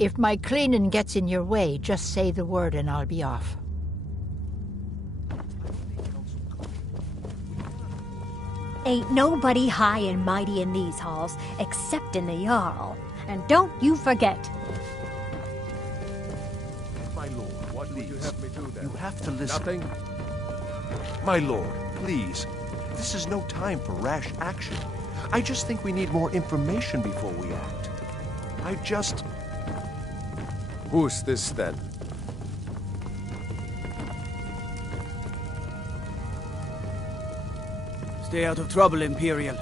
If my cleaning gets in your way, just say the word and I'll be off. Ain't nobody high and mighty in these halls, except in the Jarl. And don't you forget. My lord, what would you have me do then? You have to listen. Nothing? My lord, please. This is no time for rash action. I just think we need more information before we act. Who's this then? Stay out of trouble, Imperial.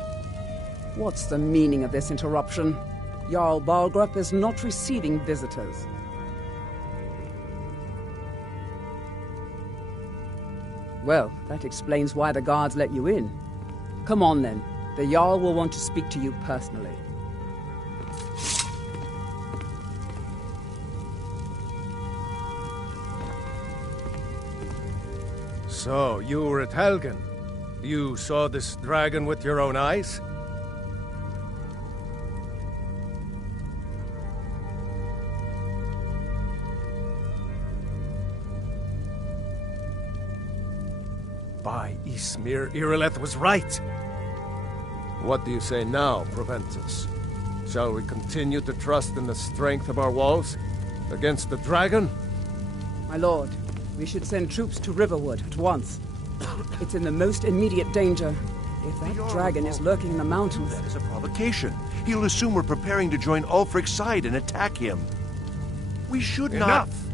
What's the meaning of this interruption? Jarl Balgrup is not receiving visitors. Well, that explains why the guards let you in. Come on then. The Jarl will want to speak to you personally. So, you were at Helgen. You saw this dragon with your own eyes? By Ysmir, Irileth was right. What do you say now, Proventus? Shall we continue to trust in the strength of our walls against the dragon? My lord, we should send troops to Riverwood at once. It's in the most immediate danger. If that dragon is lurking in the mountains... That is a provocation. He'll assume we're preparing to join Ulfric's side and attack him. We should not... Enough!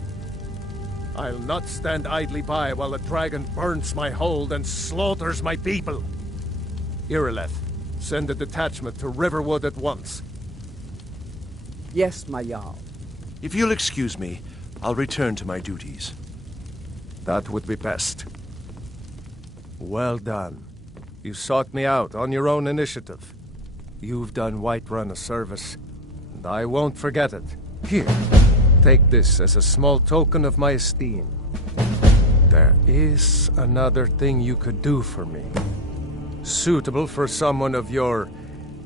I'll not stand idly by while the dragon burns my hold and slaughters my people. Irileth, send a detachment to Riverwood at once. Yes, my Jarl. If you'll excuse me, I'll return to my duties. That would be best. Well done. You sought me out on your own initiative. You've done Whiterun a service, and I won't forget it. Here, take this as a small token of my esteem. There is another thing you could do for me. Suitable for someone of your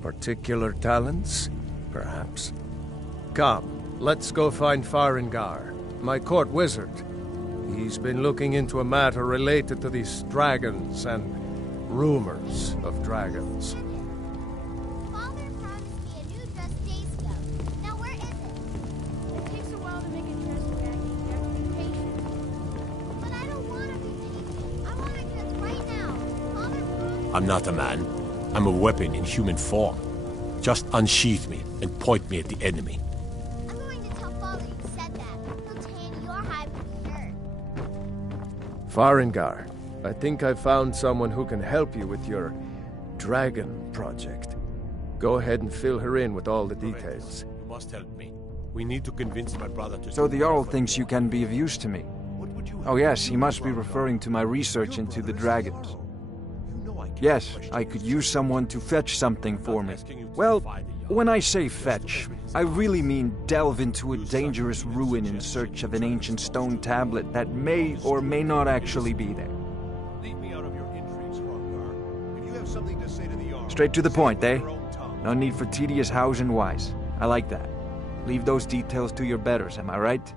particular talents, perhaps. Come, let's go find Farengar, my court wizard. He's been looking into a matter related to these dragons and rumors of dragons. Father promised me a new dress days ago. Now where is it? It takes a while to make a dress, Maggie. You have to be patient. But I don't want to be patient. I want a dress right now. Father promised... I'm not a man. I'm a weapon in human form. Just unsheath me and point me at the enemy. I'm going to tell Father you said that. He'll tan your hide for sure. Farengar, I think I've found someone who can help you with your dragon project. Go ahead and fill her in with all the details. You must help me. We need to convince my brother to... So the Jarl thinks you can be of use to me. Oh yes, he must be referring to my research into the dragons. Yes, I could use someone to fetch something for me. Well, when I say fetch, I really mean delve into a dangerous ruin in search of an ancient stone tablet that may or may not actually be there. Straight to the point, eh? No need for tedious hows and whys. I like that. Leave those details to your betters, am I right?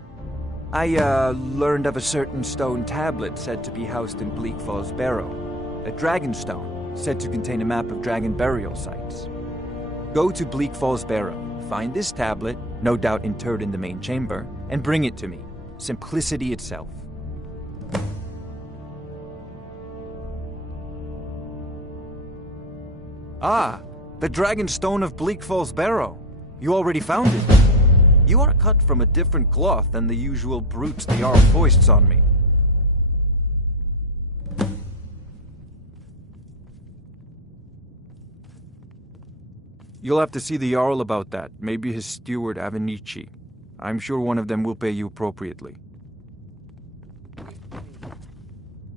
I, learned of a certain stone tablet said to be housed in Bleak Falls Barrow. A dragon stone, said to contain a map of dragon burial sites. Go to Bleak Falls Barrow, find this tablet, no doubt interred in the main chamber, and bring it to me. Simplicity itself. Ah, the Dragon Stone of Bleak Falls Barrow. You already found it. You are cut from a different cloth than the usual brutes the Jarl foists on me. You'll have to see the Jarl about that, maybe his steward Avenici. I'm sure one of them will pay you appropriately.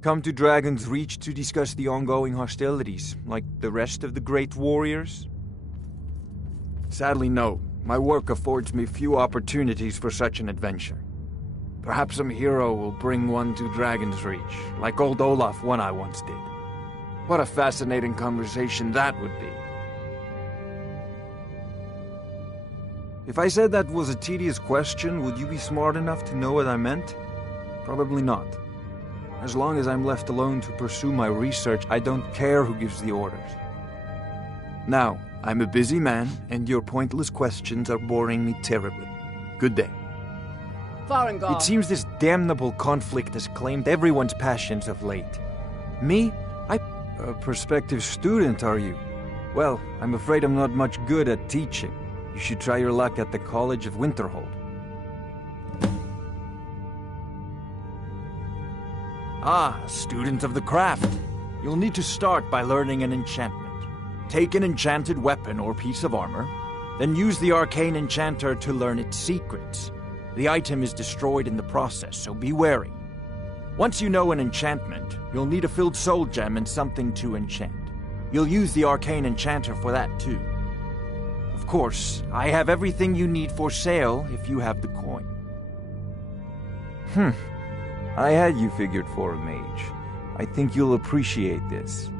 Come to Dragon's Reach to discuss the ongoing hostilities, like the rest of the great warriors? Sadly, no. My work affords me few opportunities for such an adventure. Perhaps some hero will bring one to Dragon's Reach, like old Olaf one I once did. What a fascinating conversation that would be. If I said that was a tedious question, would you be smart enough to know what I meant? Probably not. As long as I'm left alone to pursue my research, I don't care who gives the orders. Now, I'm a busy man, and your pointless questions are boring me terribly. Good day. Farengar. It seems this damnable conflict has claimed everyone's passions of late. Me? A prospective student, are you? Well, I'm afraid I'm not much good at teaching. You should try your luck at the College of Winterhold. Ah, a student of the craft. You'll need to start by learning an enchantment. Take an enchanted weapon or piece of armor, then use the arcane enchanter to learn its secrets. The item is destroyed in the process, so be wary. Once you know an enchantment, you'll need a filled soul gem and something to enchant. You'll use the arcane enchanter for that too. Of course, I have everything you need for sale if you have the coin. I had you figured for a mage. I think you'll appreciate this.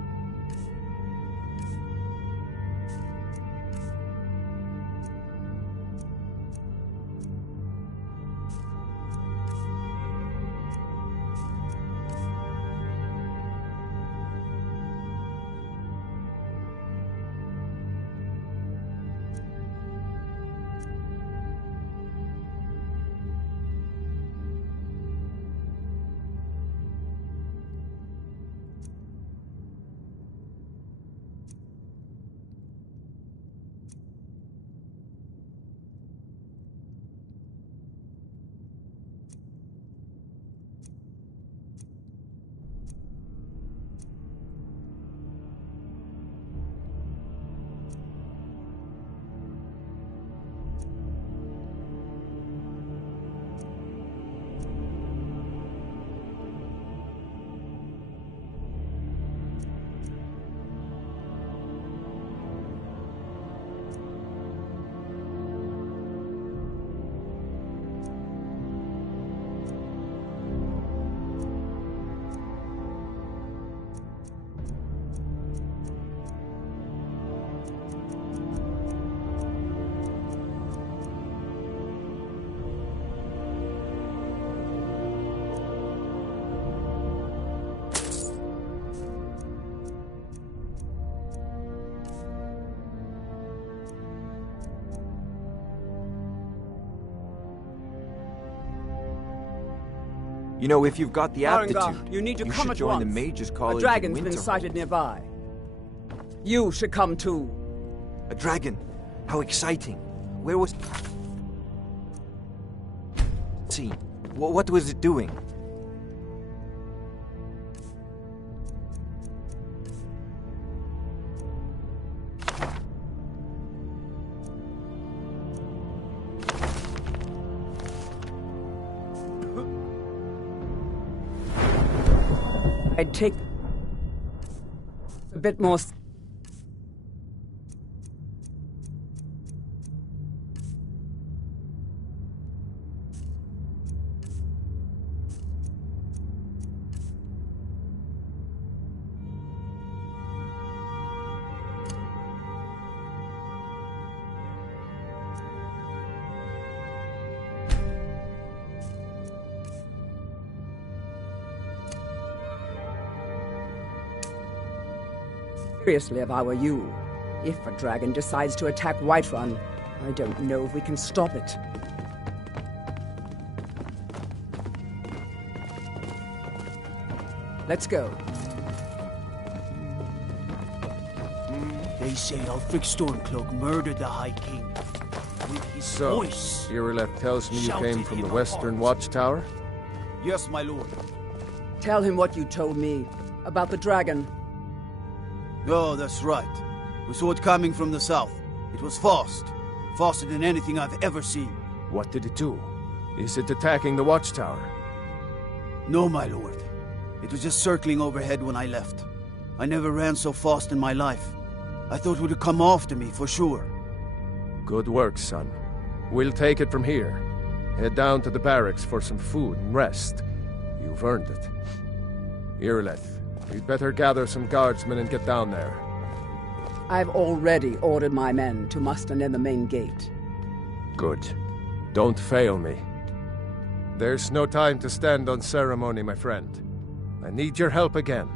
You know, if you've got the aptitude, you need to come should at join once. the Mages College. A dragon's in been Winterhold. sighted nearby. You should come too. A dragon? How exciting! Where was? See, what was it doing? I'd take a bit more. Seriously, if I were you, if a dragon decides to attack Whiterun, I don't know if we can stop it. Let's go. They say Ulfric Stormcloak murdered the High King. With his So, voice. Irileth tells me you shouted came from in the our Western hearts. Watchtower? Yes, my lord. Tell him what you told me about the dragon. Oh, that's right. We saw it coming from the south. It was fast. Faster than anything I've ever seen. What did it do? Is it attacking the Watchtower? No, my lord. It was just circling overhead when I left. I never ran so fast in my life. I thought it would come after me, for sure. Good work, son. We'll take it from here. Head down to the barracks for some food and rest. You've earned it. Irileth, we'd better gather some guardsmen and get down there. I've already ordered my men to muster near the main gate. Good. Don't fail me. There's no time to stand on ceremony, my friend. I need your help again.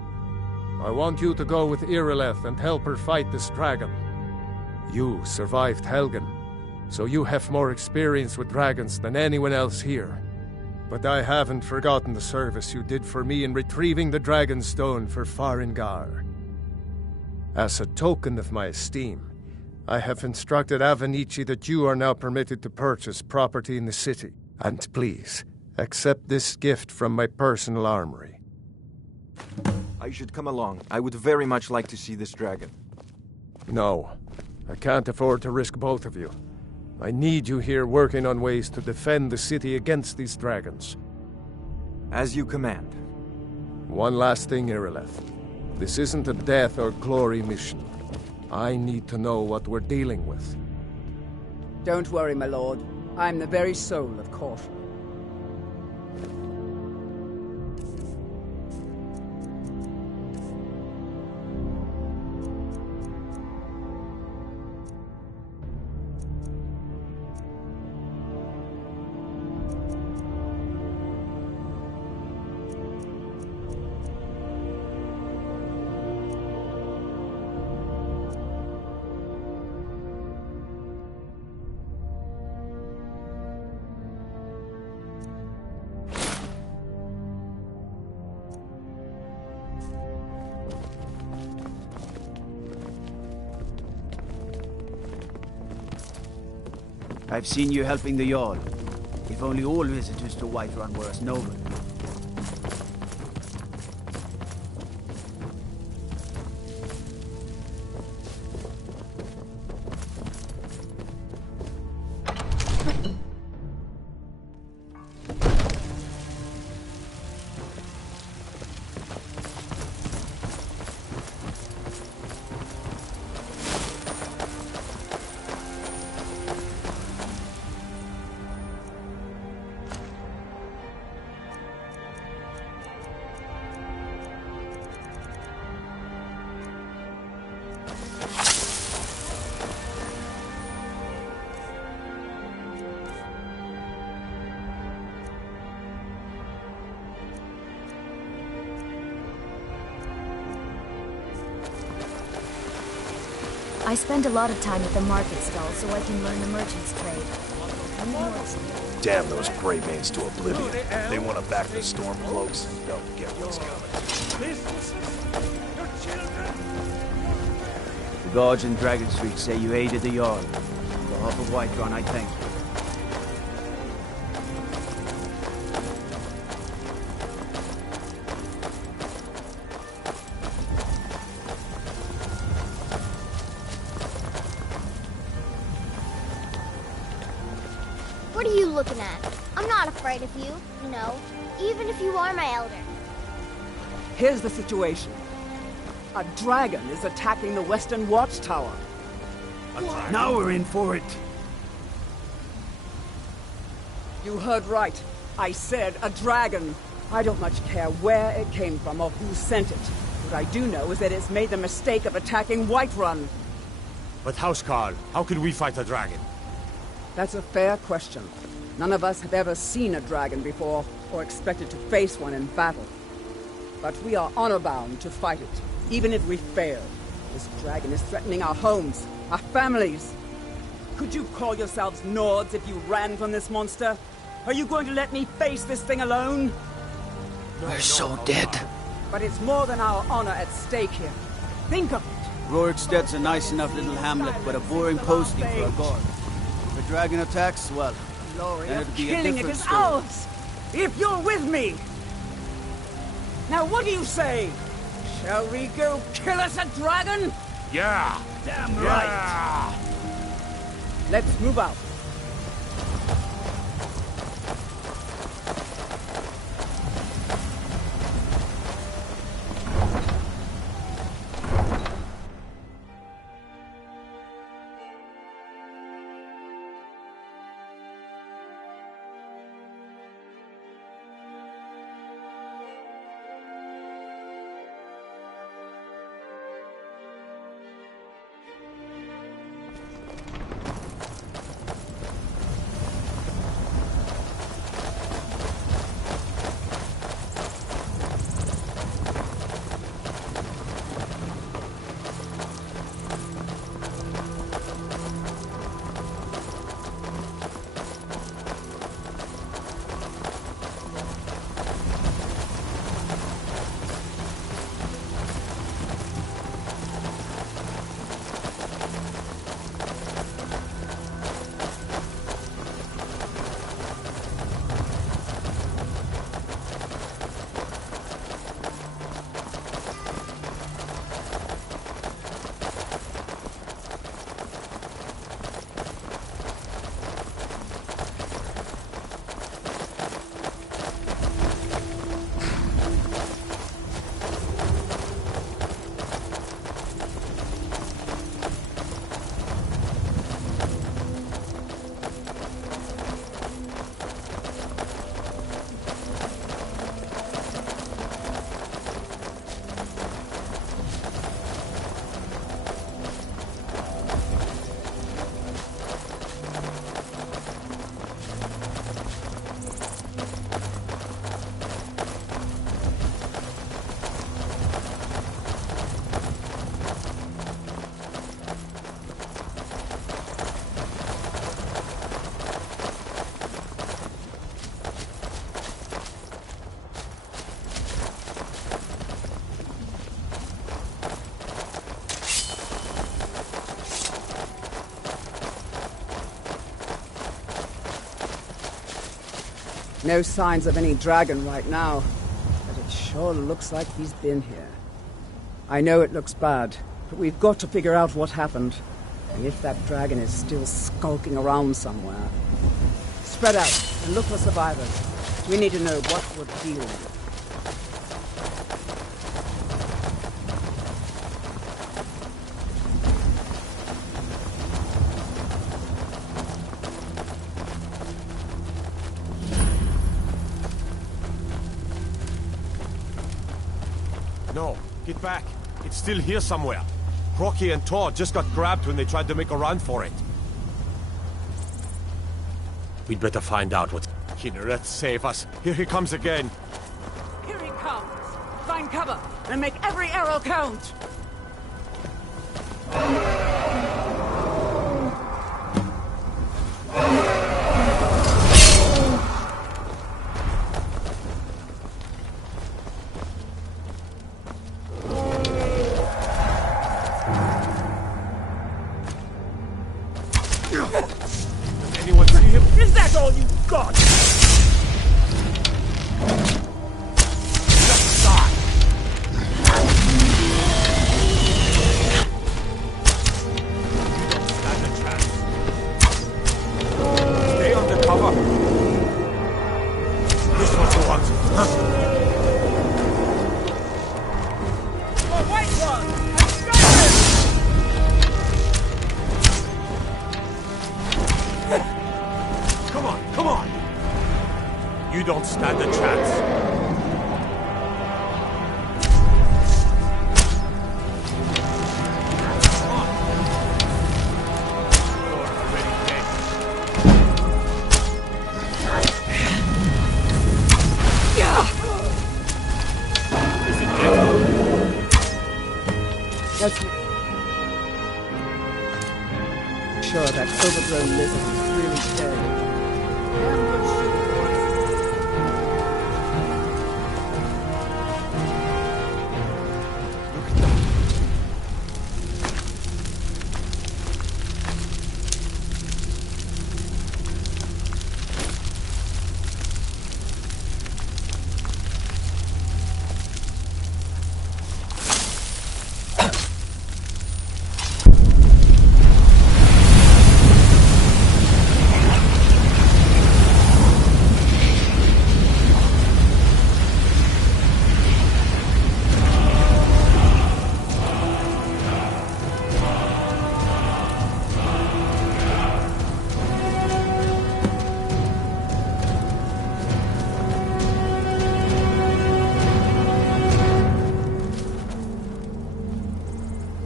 I want you to go with Irileth and help her fight this dragon. You survived Helgen, so you have more experience with dragons than anyone else here. But I haven't forgotten the service you did for me in retrieving the Dragon Stone for Farengar. As a token of my esteem, I have instructed Avenici that you are now permitted to purchase property in the city. And please, accept this gift from my personal armory. I should come along. I would very much like to see this dragon. No, I can't afford to risk both of you. I need you here working on ways to defend the city against these dragons. As you command. One last thing, Irileth. This isn't a death or glory mission. I need to know what we're dealing with. Don't worry, my lord. I'm the very soul of caution. I've seen you helping the Jarl. If only all visitors to Whiterun were as noble. I spend a lot of time at the market stall so I can learn the merchant's trade. Damn those Greymanes to oblivion. They want to back the Stormcloaks. They'll get what's coming. The guards in Dragon Street say you aided the Jarl. On behalf of Whiterun, I thank you. What are you looking at? I'm not afraid of you, you know, even if you are my elder. Here's the situation. A dragon is attacking the Western Watchtower. Now we're in for it. You heard right. I said a dragon. I don't much care where it came from or who sent it. What I do know is that it's made the mistake of attacking Whiterun. But Housecarl, how can we fight a dragon? That's a fair question. None of us have ever seen a dragon before, or expected to face one in battle. But we are honor-bound to fight it, even if we fail. This dragon is threatening our homes, our families. Could you call yourselves Nords if you ran from this monster? Are you going to let me face this thing alone? We're so dead. But it's more than our honor at stake here. Think of it. Rorikstead's a nice enough little hamlet, but a boring posting for a guard. If a dragon attacks, well, Glory then of it'll be a killing it different is story. ours! If you're with me! Now what do you say? Shall we go kill us a dragon? Yeah! Damn Yeah! right! Let's move out. No signs of any dragon right now, but it sure looks like he's been here. I know it looks bad, but we've got to figure out what happened. And if that dragon is still skulking around somewhere. Spread out and look for survivors. We need to know what we're dealing with. No, get back. It's still here somewhere. Crocky and Todd just got grabbed when they tried to make a run for it. We'd better find out what's... Kinneret, save us. Here he comes again. Here he comes. Find cover and make every arrow count. Anyone see him? Is that all you got? Just die! Stand a chance. Stay under cover. This what you want, huh? The white one! Come on! You don't stand a chance. Come on. You're already dead. Is it dead? That's me. Sure, that overgrown lizard is really dead.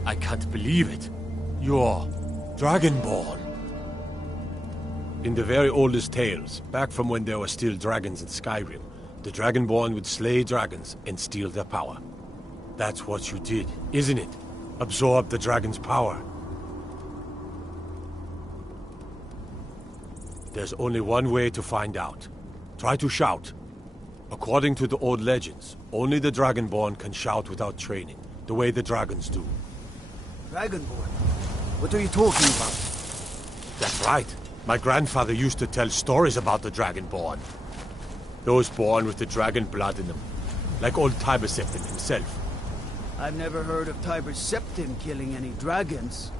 I can't believe it. You're Dragonborn. In the very oldest tales, back from when there were still dragons in Skyrim, the Dragonborn would slay dragons and steal their power. That's what you did, isn't it? Absorb the dragon's power. There's only one way to find out. Try to shout. According to the old legends, only the Dragonborn can shout without training, the way the dragons do. Dragonborn? What are you talking about? That's right. My grandfather used to tell stories about the Dragonborn. Those born with the dragon blood in them. Like old Tiber Septim himself. I've never heard of Tiber Septim killing any dragons.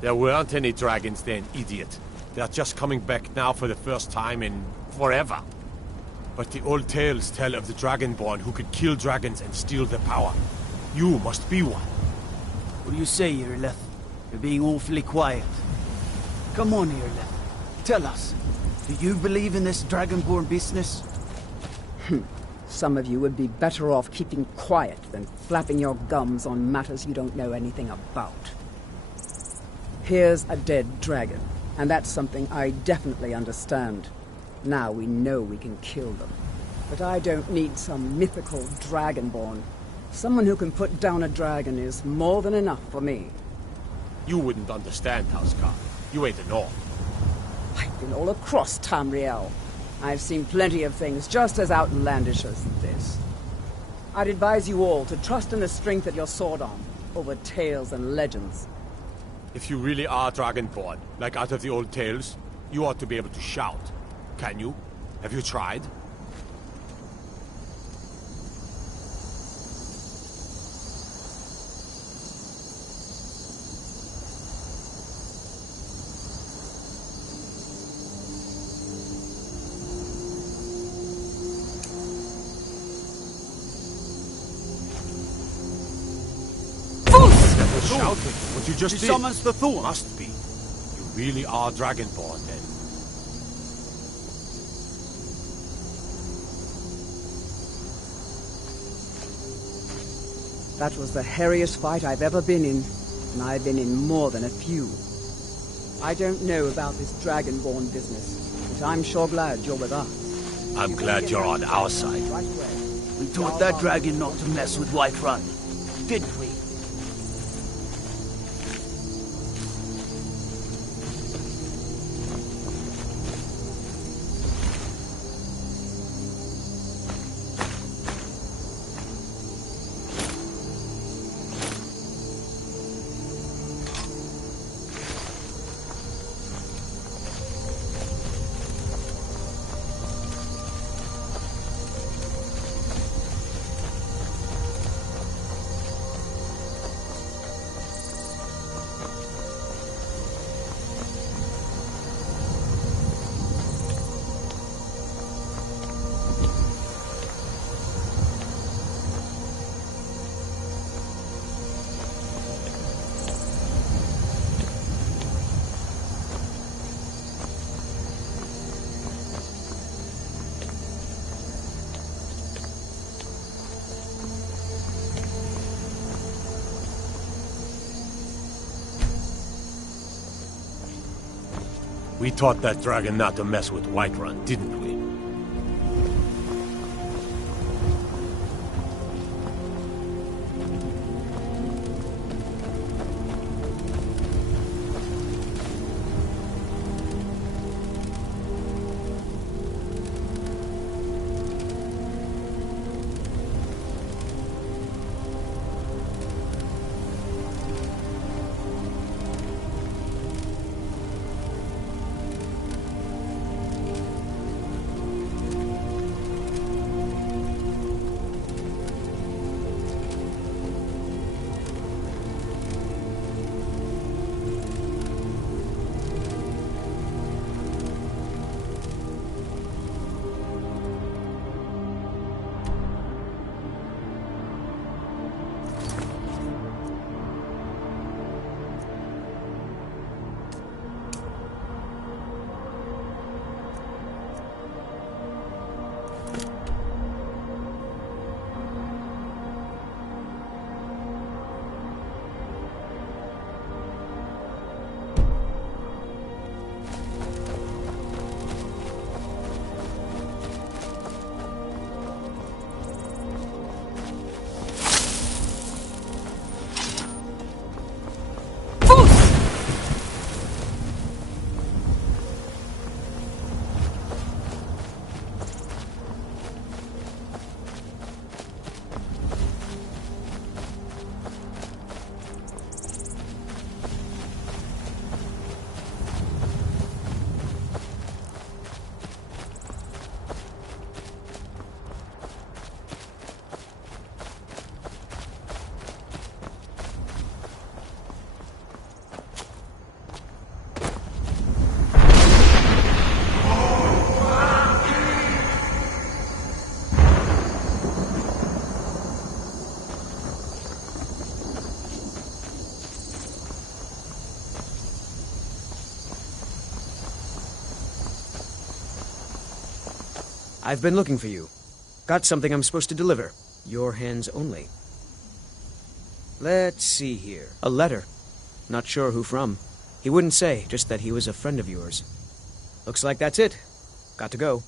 There weren't any dragons then, idiot. They're just coming back now for the first time in forever. But the old tales tell of the Dragonborn who could kill dragons and steal their power. You must be one. What do you say, Irleth? You're being awfully quiet. Come on, Irleth. Tell us. Do you believe in this Dragonborn business? Some of you would be better off keeping quiet than flapping your gums on matters you don't know anything about. Here's a dead dragon, and that's something I definitely understand. Now we know we can kill them. But I don't need some mythical Dragonborn. Someone who can put down a dragon is more than enough for me. You wouldn't understand, Housecar. You ain't a North. I've been all across Tamriel. I've seen plenty of things just as outlandish as this. I'd advise you all to trust in the strength of your sword arm over tales and legends. If you really are Dragonborn, like out of the old tales, you ought to be able to shout. Can you? Have you tried? Shouting, what you just He did. summons the Thorn. Must be. You really are Dragonborn, then. That was the hairiest fight I've ever been in, and I've been in more than a few. I don't know about this Dragonborn business, but I'm sure glad you're with us. I'm glad you're on our side. Right away. We taught that dragon not to mess with Whiterun, didn't we? We taught that dragon not to mess with Whiterun, didn't we? I've been looking for you. Got something I'm supposed to deliver. Your hands only. Let's see here. A letter. Not sure who from. He wouldn't say, just that he was a friend of yours. Looks like that's it. Got to go.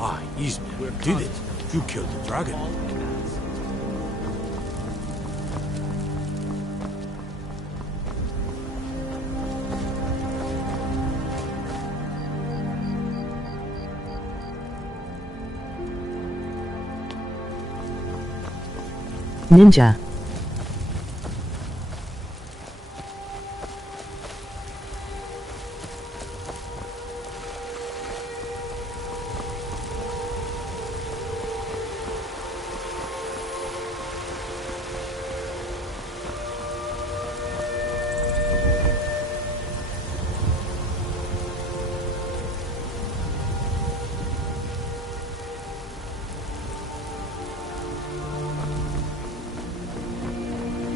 Why, Eastman, you did it. You killed the dragon. Ninja.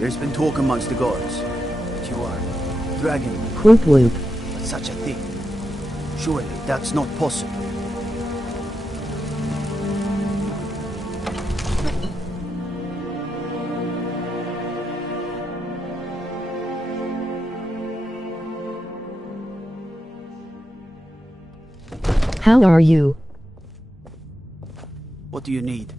There's been talk amongst the guards that you are dragon. Whoop whoop. But such a thing. Surely that's not possible. How are you? What do you need?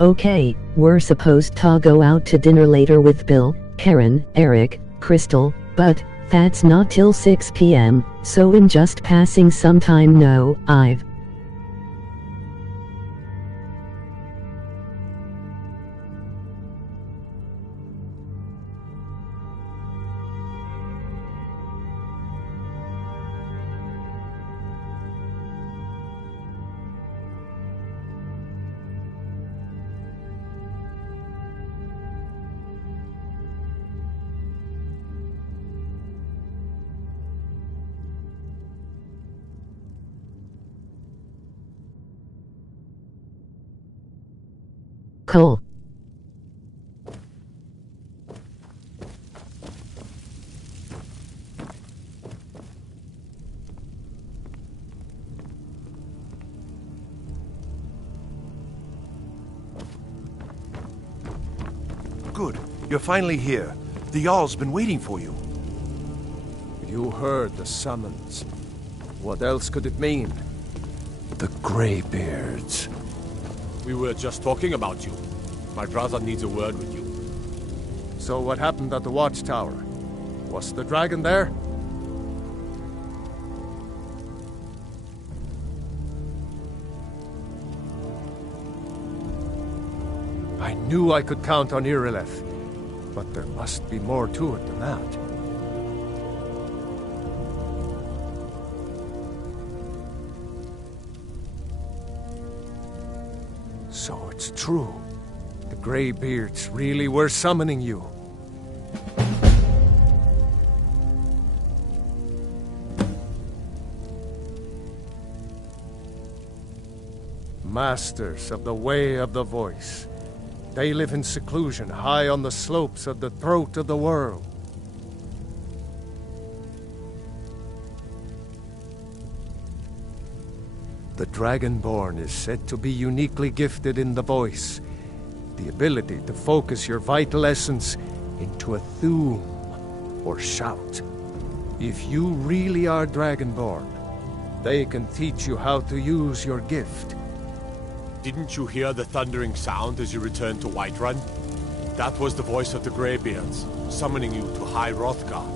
Okay, we're supposed to go out to dinner later with Bill, Karen, Eric, Crystal, but that's not till 6 p.m., so in just passing some time. No, I've Cool. Good. You're finally here. The Jarl's been waiting for you. You heard the summons. What else could it mean? The Greybeards. We were just talking about you. My brother needs a word with you. So what happened at the watchtower? Was the dragon there? I knew I could count on Irileth, but there must be more to it than that. So it's true. The Greybeards really were summoning you. Masters of the Way of the Voice. They live in seclusion high on the slopes of the throat of the world. The Dragonborn is said to be uniquely gifted in the voice, the ability to focus your vital essence into a thum or shout. If you really are Dragonborn, they can teach you how to use your gift. Didn't you hear the thundering sound as you returned to Whiterun? That was the voice of the Greybeards, summoning you to High Hrothgar.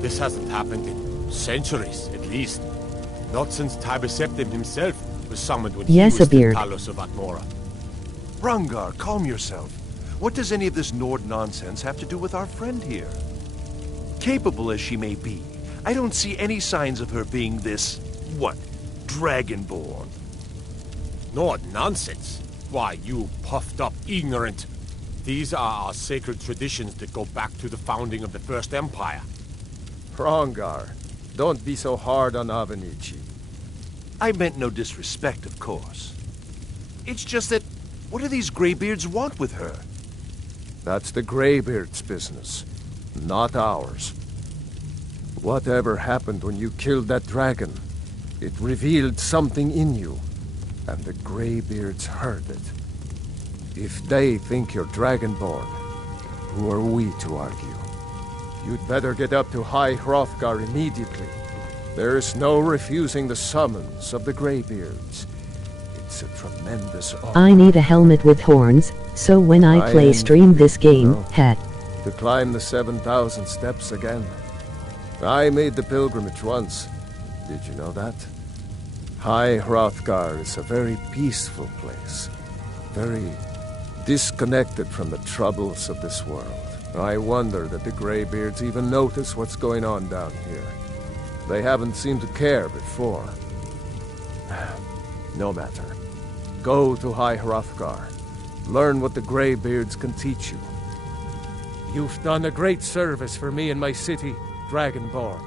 This hasn't happened in centuries, at least. Not since Tiber Septim himself was summoned when Yes, he was a beard. the Talos of Atmora. Rungar, calm yourself. What does any of this Nord nonsense have to do with our friend here? Capable as she may be, I don't see any signs of her being this, what, Dragonborn. Nord nonsense? Why, you puffed up ignorant. These are our sacred traditions that go back to the founding of the First Empire. Hrongar, don't be so hard on Avenici. I meant no disrespect, of course. It's just that, what do these Greybeards want with her? That's the Greybeard's business, not ours. Whatever happened when you killed that dragon, it revealed something in you, and the Greybeards heard it. If they think you're Dragonborn, who are we to argue? You'd better get up to High Hrothgar immediately. There's no refusing the summons of the Greybeards. It's a tremendous honor. I need a helmet with horns, so when I play stream this game, heh. To climb the 7,000 steps again. I made the pilgrimage once. Did you know that? High Hrothgar is a very peaceful place. Very disconnected from the troubles of this world. I wonder that the Greybeards even notice what's going on down here. They haven't seemed to care before. No matter. Go to High Hrothgar. Learn what the Greybeards can teach you. You've done a great service for me and my city, Dragonborn.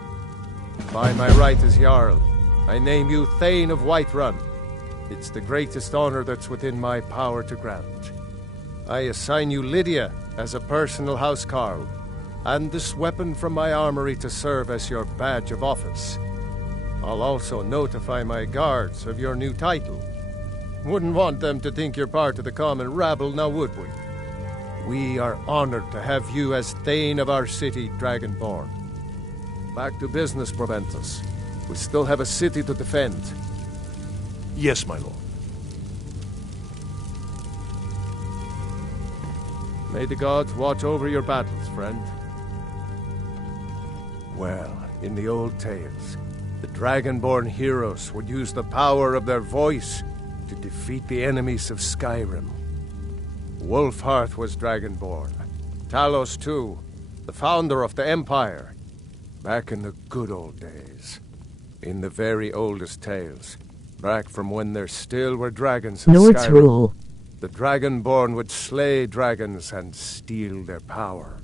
By my right as Jarl, I name you Thane of Whiterun. It's the greatest honor that's within my power to grant. I assign you Lydia as a personal housecarl, and this weapon from my armory to serve as your badge of office. I'll also notify my guards of your new title. Wouldn't want them to think you're part of the common rabble, now would we? We are honored to have you as Thane of our city, Dragonborn. Back to business, Proventus. We still have a city to defend. Yes, my lord. May the gods watch over your battles, friend. Well, in the old tales, the Dragonborn heroes would use the power of their voice to defeat the enemies of Skyrim. Wolfhearth was Dragonborn. Talos, too, the founder of the Empire. Back in the good old days. In the very oldest tales. Back from when there still were dragons in Nord's Skyrim. rule. The Dragonborn would slay dragons and steal their power.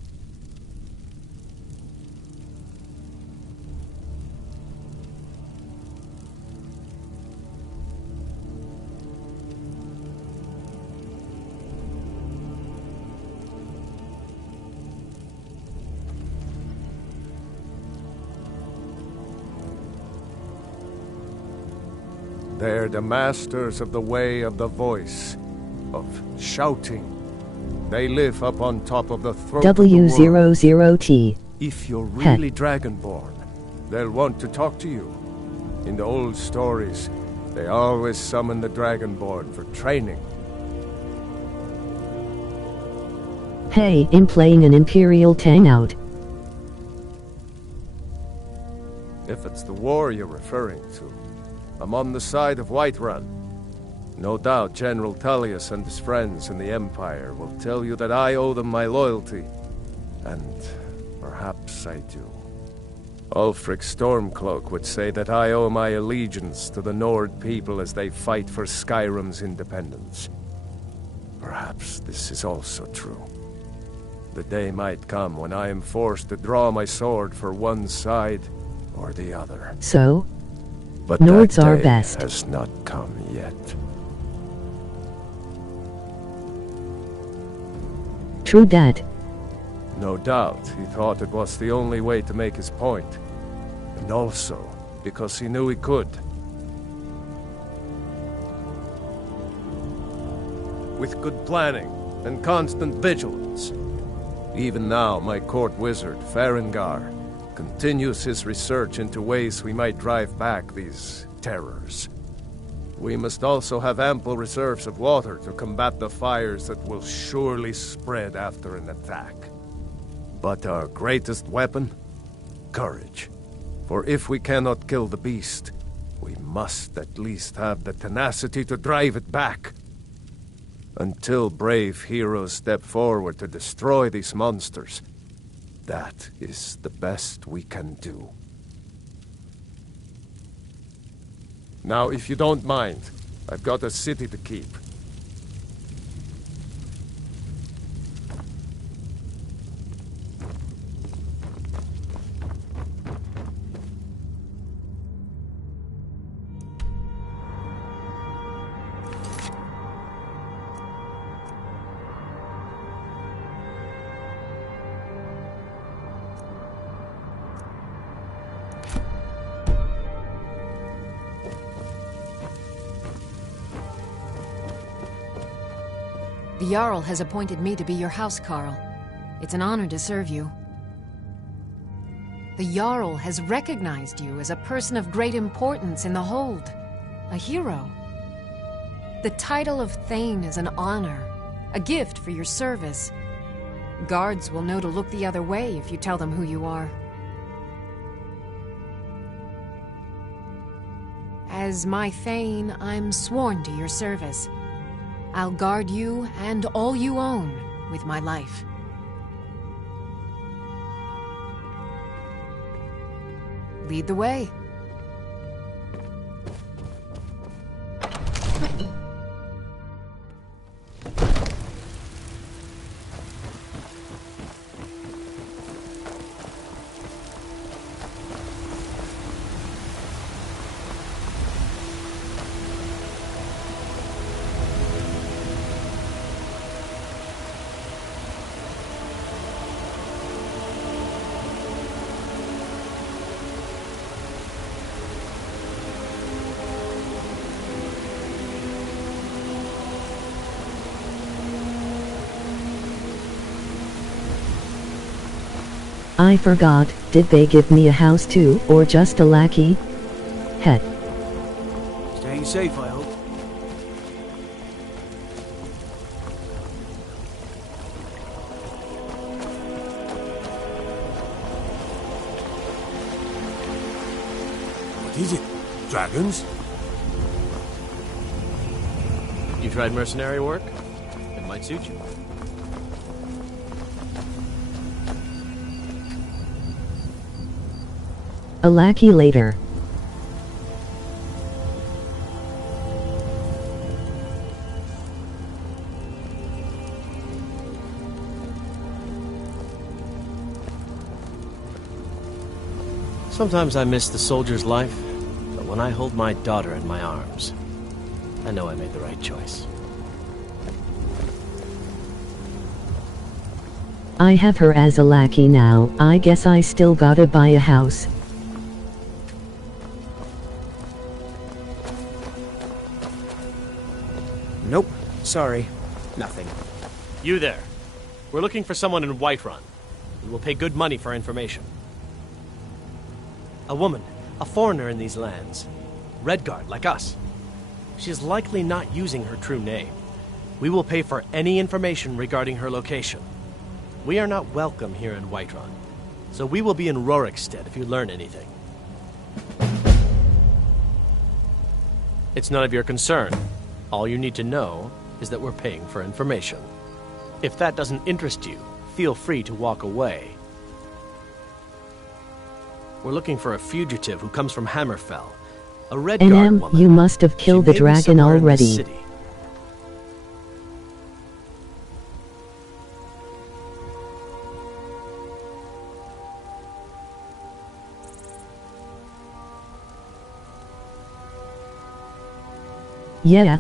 They're the masters of the way of the voice, of shouting. They live up on top of the throne of the world. W00T. If you're really Dragonborn, they'll want to talk to you. In the old stories, they always summon the Dragonborn for training. Hey, I'm playing an Imperial Tangout. If it's the war you're referring to, I'm on the side of Whiterun. No doubt General Tullius and his friends in the Empire will tell you that I owe them my loyalty. And perhaps I do. Ulfric Stormcloak would say that I owe my allegiance to the Nord people as they fight for Skyrim's independence. Perhaps this is also true. The day might come when I am forced to draw my sword for one side or the other. So? But Nords that are day best. has not come yet. True dat. No doubt he thought it was the only way to make his point. And also because he knew he could. With good planning and constant vigilance. Even now, my court wizard, Farengar, continues his research into ways we might drive back these terrors. We must also have ample reserves of water to combat the fires that will surely spread after an attack. But our greatest weapon? Courage. For if we cannot kill the beast, we must at least have the tenacity to drive it back. Until brave heroes step forward to destroy these monsters, that is the best we can do. Now, if you don't mind, I've got a city to keep. The Jarl has appointed me to be your housecarl. It's an honor to serve you. The Jarl has recognized you as a person of great importance in the Hold, a hero. The title of Thane is an honor, a gift for your service. Guards will know to look the other way if you tell them who you are. As my Thane, I'm sworn to your service. I'll guard you and all you own with my life. Lead the way. I forgot, did they give me a house too, or just a lackey? Het. Staying safe, I hope. What is it? Dragons? You tried mercenary work? It might suit you. A lackey later. Sometimes I miss the soldier's life, but when I hold my daughter in my arms, I know I made the right choice. I have her as a lackey now, I guess I still gotta buy a house. Nope. Sorry. Nothing. You there. We're looking for someone in Whiterun. We will pay good money for information. A woman, a foreigner in these lands. Redguard, like us. She is likely not using her true name. We will pay for any information regarding her location. We are not welcome here in Whiterun, so we will be in Rorikstead if you learn anything. It's none of your concern. All you need to know is that we're paying for information. If that doesn't interest you, feel free to walk away. We're looking for a fugitive who comes from Hammerfell. A Redguard woman. You must have killed the dragon already. Yeah,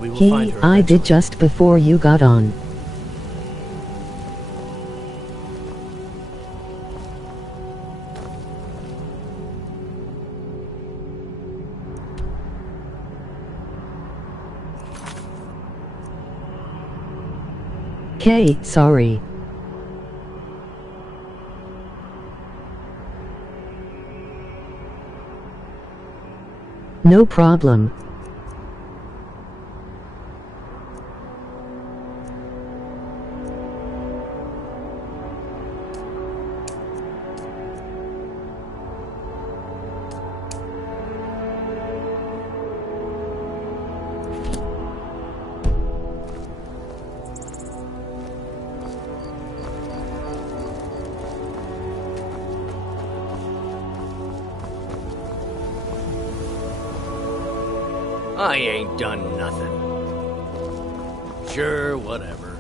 I did just before you got on. Okay, sorry. No problem. I ain't done nothing. Sure, whatever.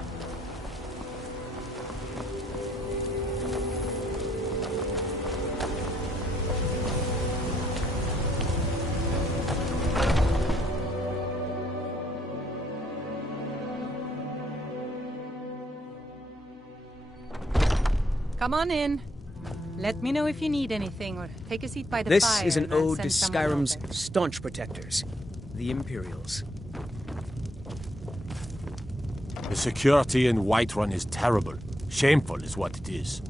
Come on in. Let me know if you need anything, or take a seat by the fire. This is an and I'll ode to send someone Skyrim's over. staunch protectors, the Imperials. The security in Whiterun is terrible. Shameful is what it is.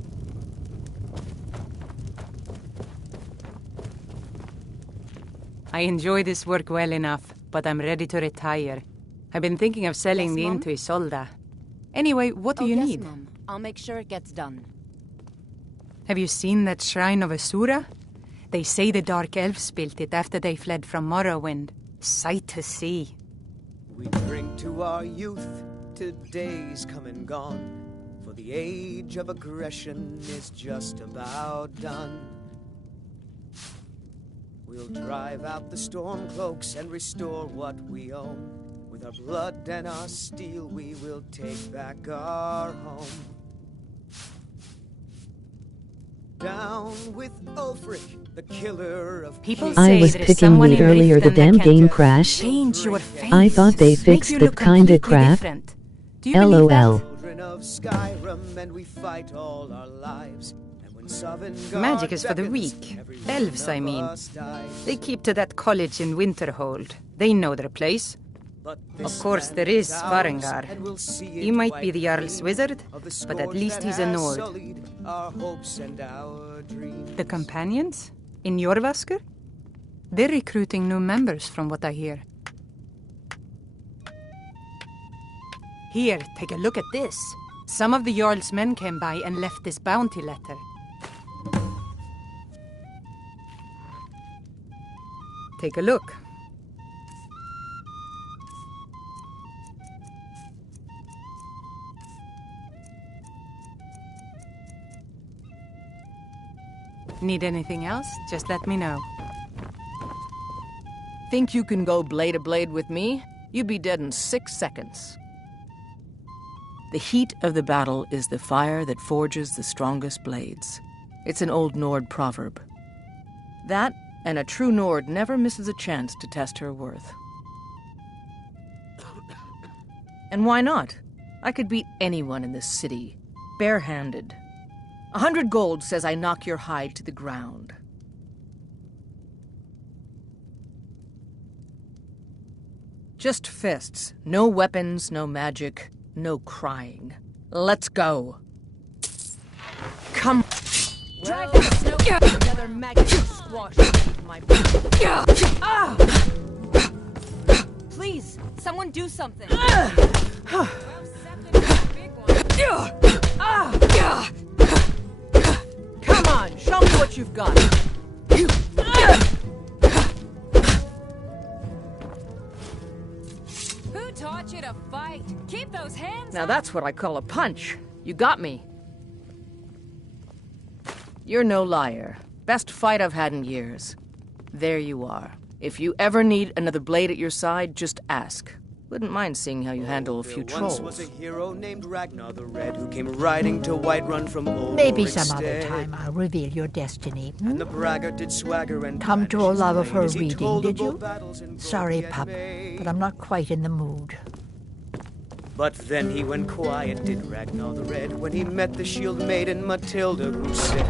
I enjoy this work well enough, but I'm ready to retire. I've been thinking of selling the inn to Isolda. Anyway, what do you yes, need? Mom. I'll make sure it gets done. Have you seen that shrine of Asura? They say the Dark Elves built it after they fled from Morrowind. Sight to see. We drink to our youth, to days come and gone. For the age of aggression is just about done. We'll drive out the storm cloaks and restore what we own. With our blood and our steel, we will take back our home. Down with Ulfric, the killer of People I say was there is picking someone weed in earlier, the Riften damn that can game crashed. change your face. I thought they Make fixed you it look kinda completely crap. different. Do you believe LOL. Children of Skyrim, and we fight all our lives. And when Sovngarde Magic is for the beckons, weak. every Elves, one I of mean. us dies. They keep to that college in Winterhold. They know their place. Of course, there is Svarengar. He might be the Jarl's wizard, but at least he's a Nord. The companions? In Jorvaskr? They're recruiting new members, from what I hear. Here, take a look at this. Some of the Jarl's men came by and left this bounty letter. Take a look. Need anything else? Just let me know. Think you can go blade to blade with me? You'd be dead in 6 seconds. The heat of the battle is the fire that forges the strongest blades. It's an old Nord proverb. That, and a true Nord never misses a chance to test her worth. And why not? I could beat anyone in this city, barehanded. 100 gold says I knock your hide to the ground. Just fists. No weapons, no magic, no crying. Let's go. Come. Drag that snow together, maggot squash my Please, someone do something. Come on, show me what you've got. Who taught you to fight? Keep those hands Now up. that's what I call a punch. You got me. You're no liar. Best fight I've had in years. There you are. If you ever need another blade at your side, just ask. Wouldn't mind seeing how you handle a few There once trolls. was a hero named Ragnar the Red who came riding to Whiterun from old Maybe Ulric's some other stead. time I'll reveal your destiny. And the braggart did swagger and Come to a love of her as he reading, told of did you? both battles in Sorry, Golden pup, Bay. but I'm not quite in the mood. But then he went quiet, did Ragnar the Red, when he met the shield maiden Matilda, who said,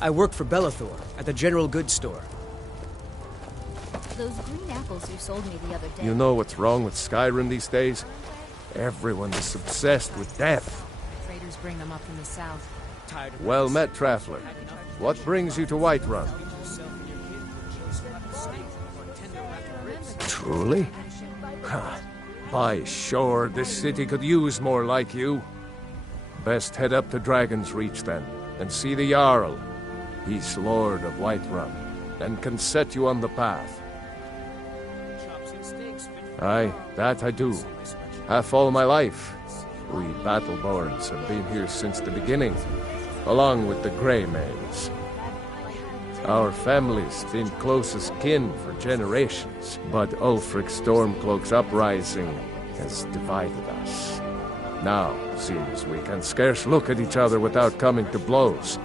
I work for Bellathor at the general goods store. Those green apples you sold me the other day. You know what's wrong with Skyrim these days? Everyone is obsessed with death. Traders bring them up from the south. Well met, traveler. What brings you to Whiterun? Truly? By sure, this city could use more like you. Best head up to Dragon's Reach then, and see the Jarl. He's Lord of Whiterun, and can set you on the path. Aye, that I do. Half all my life. We Battleborns have been here since the beginning, along with the Greymaids. Our family's been closest kin for generations, but Ulfric Stormcloak's uprising has divided us. Now, seems we can scarce look at each other without coming to blows.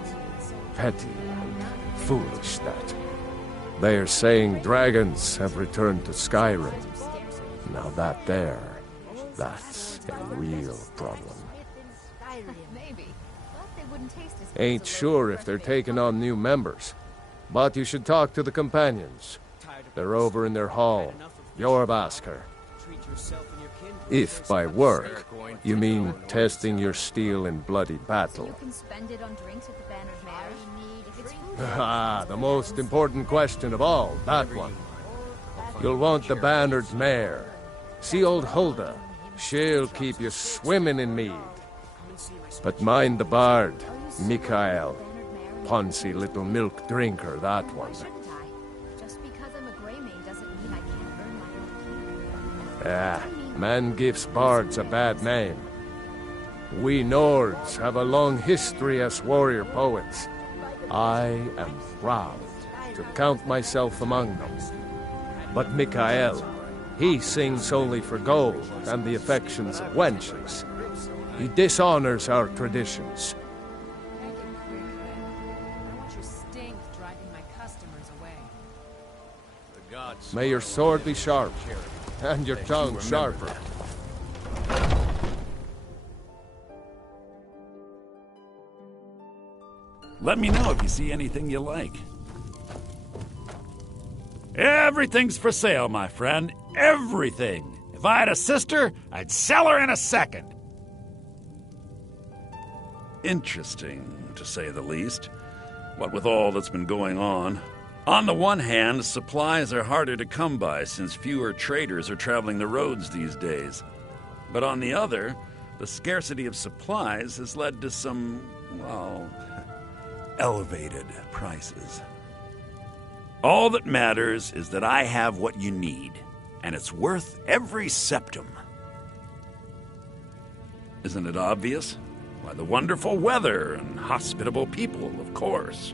Petty and foolish, that. They are saying dragons have returned to Skyrim. Now that's a real problem. Ain't sure if they're taking on new members, but you should talk to the companions. They're over in their hall, Jorbasker. If by work, you mean testing your steel in bloody battle. Ah, the most important question of all, that one. You'll want the bannered mare. See old Hulda. She'll keep you swimming in mead. But mind the bard, Mikael. Poncy little milk drinker, that one. Ah, man gives bards a bad name. We Nords have a long history as warrior poets. I am proud to count myself among them. But Mikael, he sings only for gold and the affections of wenches. He dishonors our traditions. May your sword be sharp, and your tongue sharper. Let me know if you see anything you like. Everything's for sale, my friend. Everything. If I had a sister, I'd sell her in a second. Interesting, to say the least. What with all that's been going on. On the one hand, supplies are harder to come by since fewer traders are traveling the roads these days. But on the other, the scarcity of supplies has led to some, well, elevated prices. All that matters is that I have what you need, and it's worth every septum. Isn't it obvious? Why, the wonderful weather and hospitable people, of course.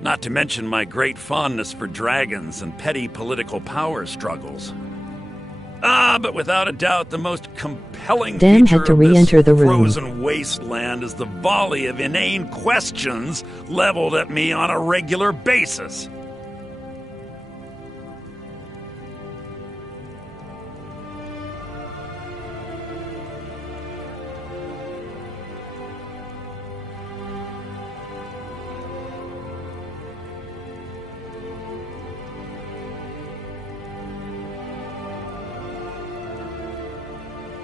Not to mention my great fondness for dragons and petty political power struggles. But without a doubt, the most compelling feature had to of re-enter this the room. frozen wasteland is the volley of inane questions leveled at me on a regular basis.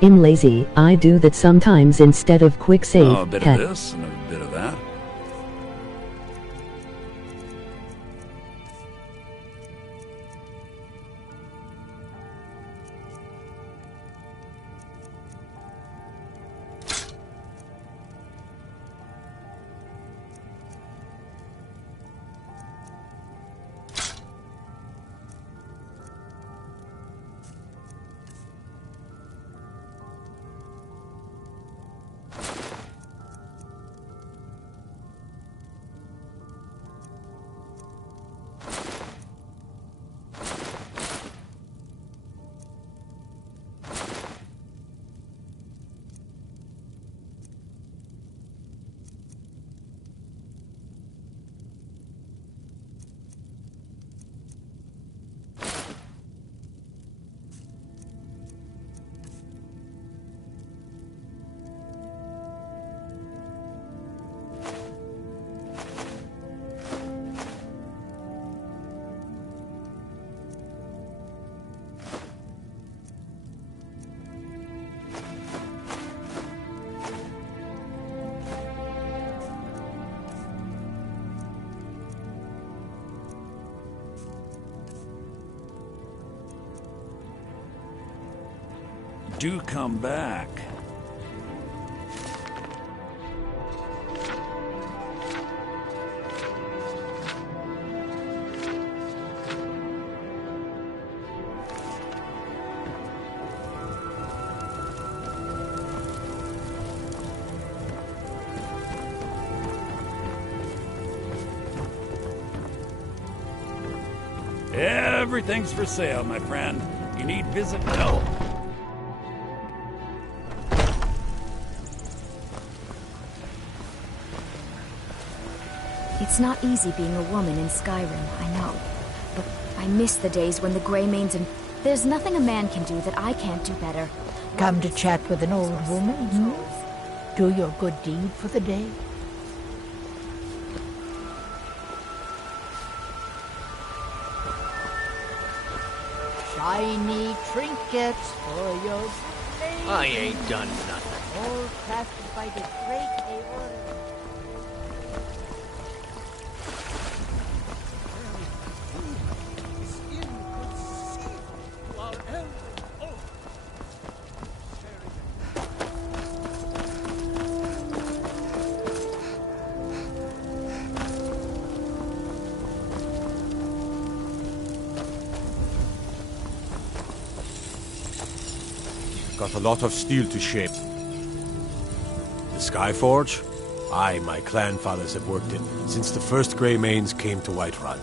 I'm lazy, I do that sometimes instead of quick save. Oh, a bit of this and a bit of that. do come back. Everything's for sale, my friend. You need visit help. It's not easy being a woman in Skyrim, I know. But I miss the days when the Greymanes and... There's nothing a man can do that I can't do better. Come to chat with an old woman, hmm? Do your good deed for the day. Shiny trinkets for your blade. I ain't done nothing. All crafted by the great Aeon. Got a lot of steel to shape. The Skyforge? I, my clan fathers have worked it since the first Greymanes came to Whiterun.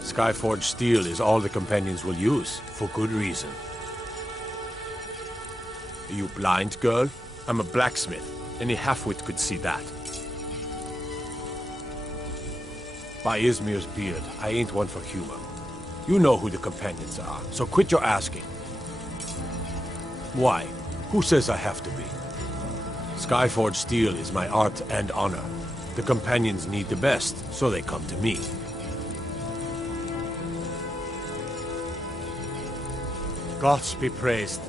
Skyforge steel is all the companions will use, for good reason. Are you blind, girl? I'm a blacksmith. Any halfwit could see that. By Izmir's beard, I ain't one for humor. You know who the companions are, so quit your asking. Why? Who says I have to be? Skyforge steel is my art and honor. The companions need the best, so they come to me. Gods be praised.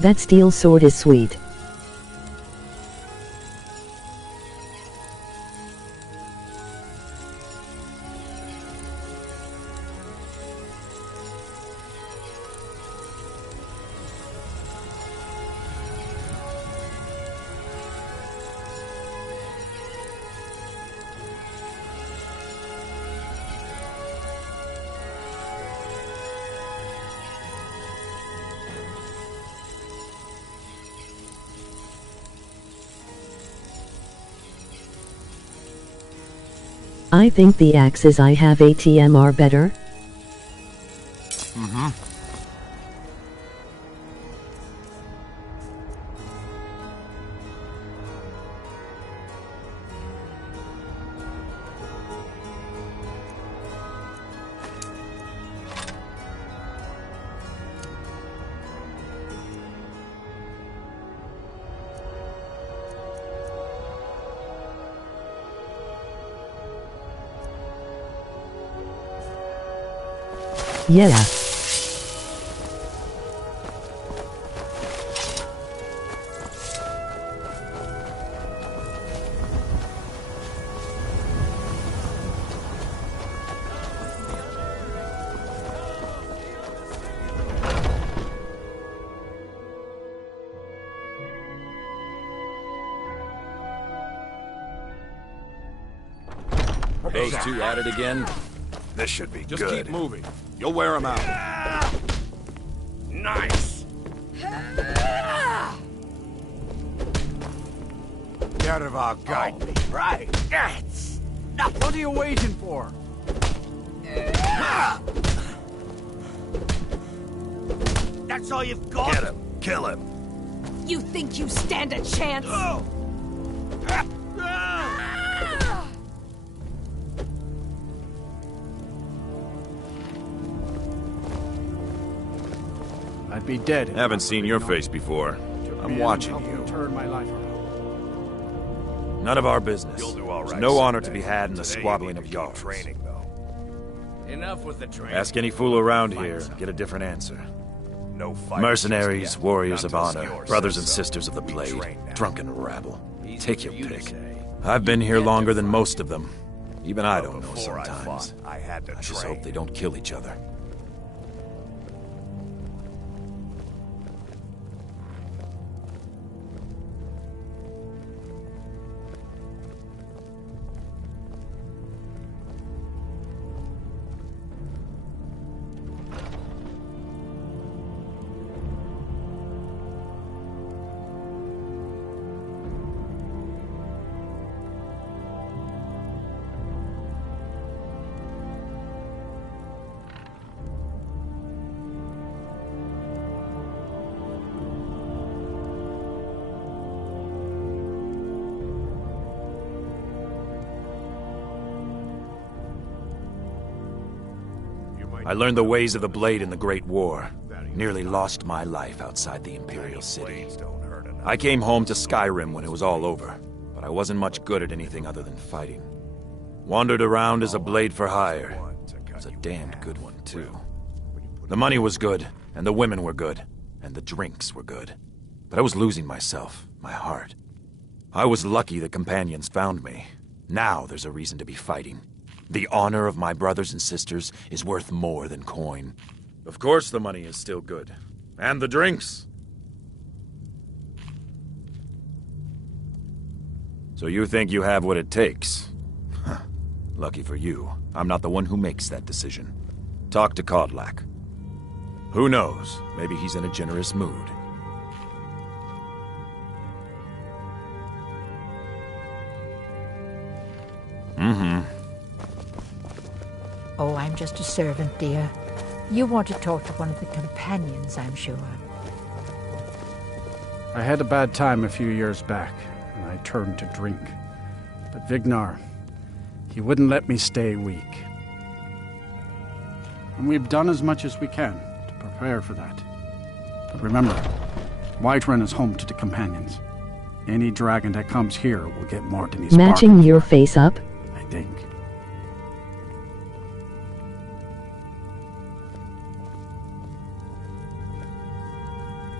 That steel sword is sweet. I think the axes I have ATM are better. Mm-hmm. Yeah. Those two at it again? This should be Just good. keep moving. You'll wear them out. Nice! Get out of our guide me. Right. Yes. What are you waiting for? That's all you've got? Get him. Kill him. You think you stand a chance? I'd be dead. Haven't seen your face before. I'm watching you. Turn my life around. None of our business. You'll do all right There's no honor to someday. be had in the Today squabbling you of need yards. training, though. Enough with the training. Ask any fool around here, get a different answer. No fight. Mercenaries, warriors of Not till honor, Skyrim brothers says and so. sisters of the We blade, train now. drunken rabble. Take your for you to pick. say. I've been here longer than most of them. Even I don't know Before I sometimes. fought, I had to I just train. hope they don't kill each other. I learned the ways of the blade in the Great War. Nearly lost my life outside the Imperial City. I came home to Skyrim when it was all over, but I wasn't much good at anything other than fighting. Wandered around as a blade for hire. It was a damned good one, too. The money was good, and the women were good, and the drinks were good. But I was losing myself, my heart. I was lucky the companions found me. Now there's a reason to be fighting. The honor of my brothers and sisters is worth more than coin. Of course the money is still good. And the drinks. So you think you have what it takes? Huh. Lucky for you, I'm not the one who makes that decision. Talk to Kodlak. Who knows? Maybe he's in a generous mood. Mm-hmm. Oh, I'm just a servant, dear. You want to talk to one of the companions, I'm sure. I had a bad time a few years back, and I turned to drink. But Vignar, he wouldn't let me stay weak. And we've done as much as we can to prepare for that. But remember, Whiterun is home to the companions. Any dragon that comes here will get more than he's Matching bargained your face up? for, I think.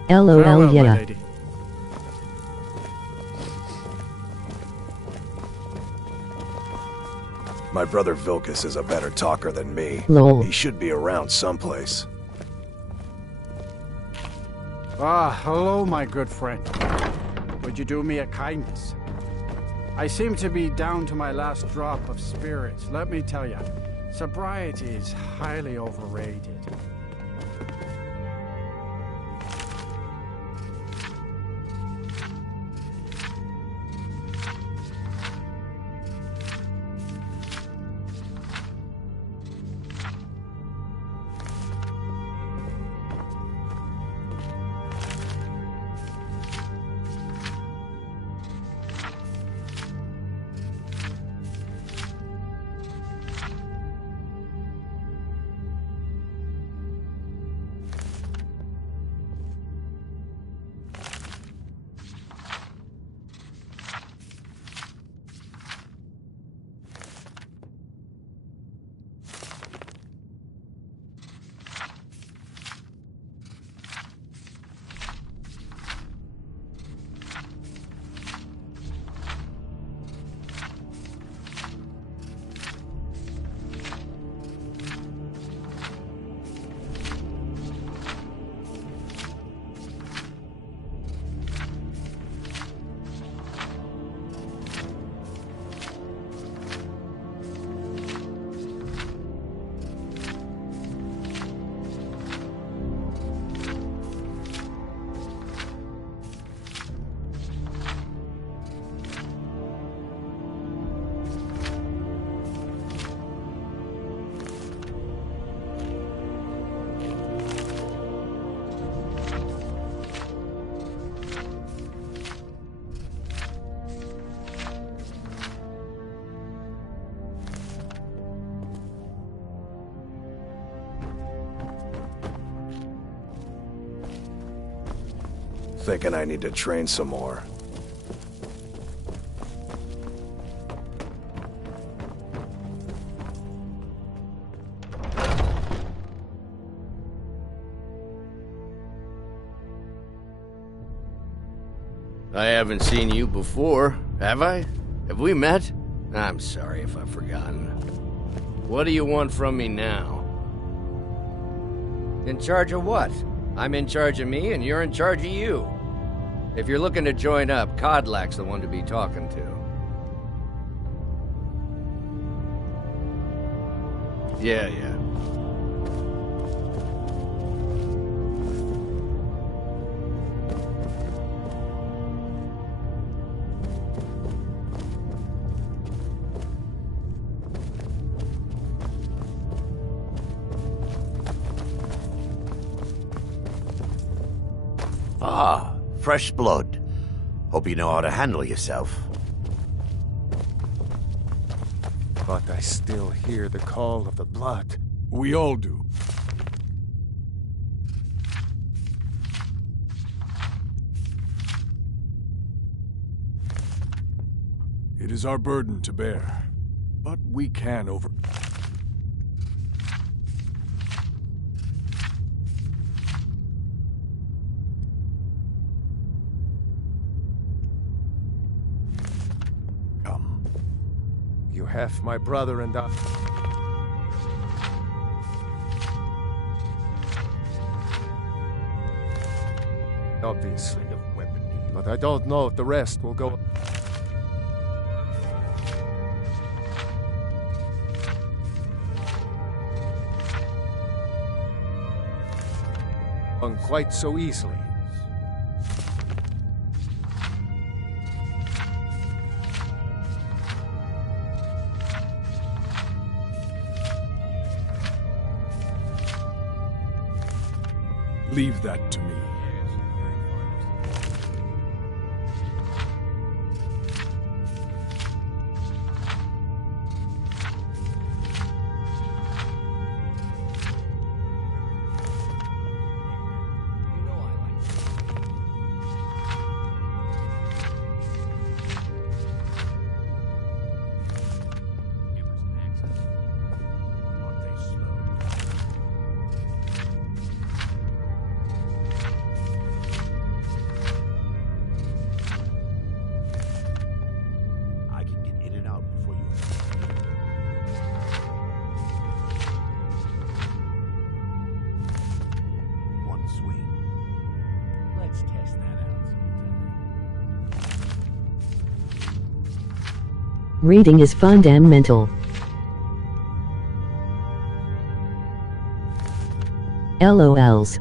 LOL, Farewell, my yeah. lady. My brother Vilkas is a better talker than me. Lol. He should be around someplace. Ah, hello, my good friend. Would you do me a kindness? I seem to be down to my last drop of spirits. Let me tell you, sobriety is highly overrated. Thinking I need to train some more. I haven't seen you before, have I? Have we met? I'm sorry if I've forgotten. What do you want from me now? In charge of what? I'm in charge of me, and you're in charge of you. If you're looking to join up, Codlack's the one to be talking to. Yeah. Ah, fresh blood. Hope you know how to handle yourself. But I still hear the call of the blood. We all do. It is our burden to bear, but we can over... You have my brother and I. Obviously, but I don't know if the rest will go. On quite so easily. Leave that to me. Reading is fundamental. LOLs.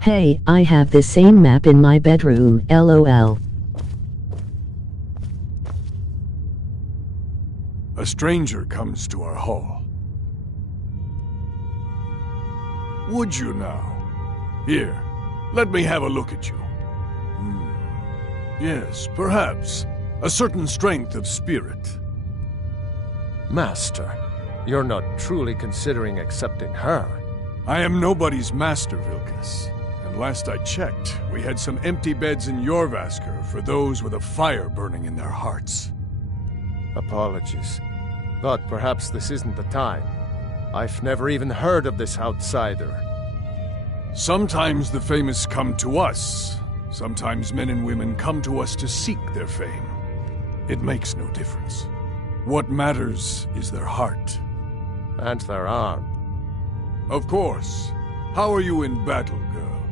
Hey, I have the same map in my bedroom, lol. A stranger comes to our hall. Would you now? Here, let me have a look at you. Yes, perhaps. A certain strength of spirit. Master, you're not truly considering accepting her. I am nobody's master, Vilkas. And last I checked, we had some empty beds in Jorvaskr for those with a fire burning in their hearts. Apologies. Thought perhaps this isn't the time. I've never even heard of this outsider. Sometimes the famous come to us. Sometimes men and women come to us to seek their fame. It makes no difference. What matters is their heart. And their arm. Of course. How are you in battle, girl?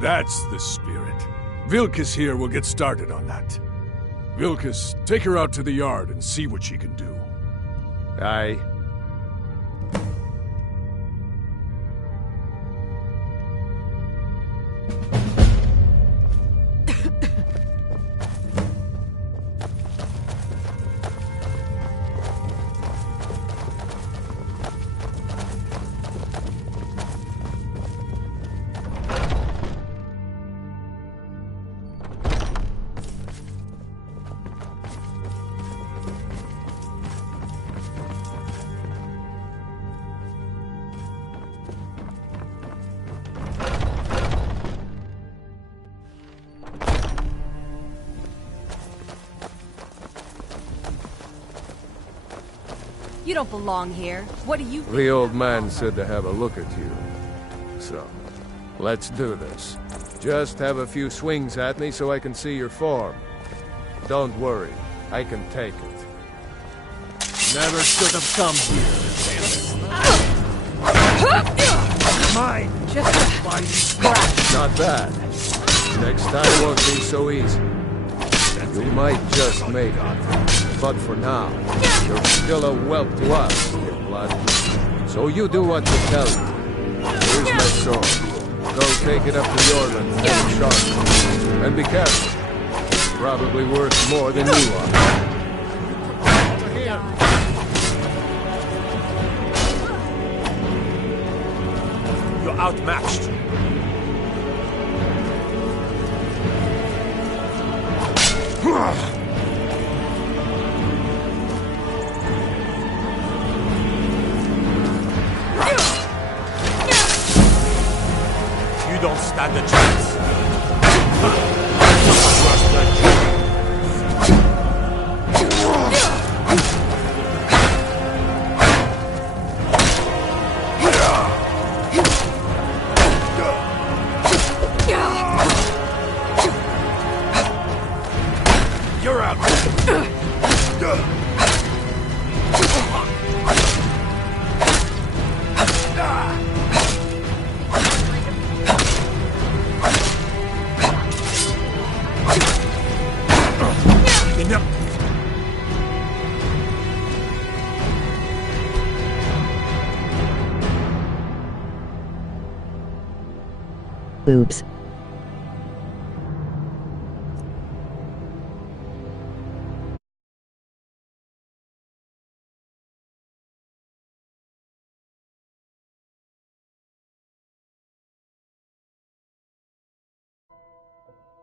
That's the spirit. Vilkas here will get started on that. Vilkas, take her out to the yard and see what she can do. Aye. You don't belong here. What do you think? The old man said to have a look at you. So, let's do this. Just have a few swings at me so I can see your form. Don't worry, I can take it. Never should have come here. Mine! Just by scratch! Not bad. Next time won't be so easy. You might just make it. But for now, you're still a whelp to us, blood. So you do what we tell you. Here's my sword. Go take it up to Jorland and sharpen. And be careful. It's probably worth more than you are. You're outmatched. You don't stand a chance. You're out. Oops.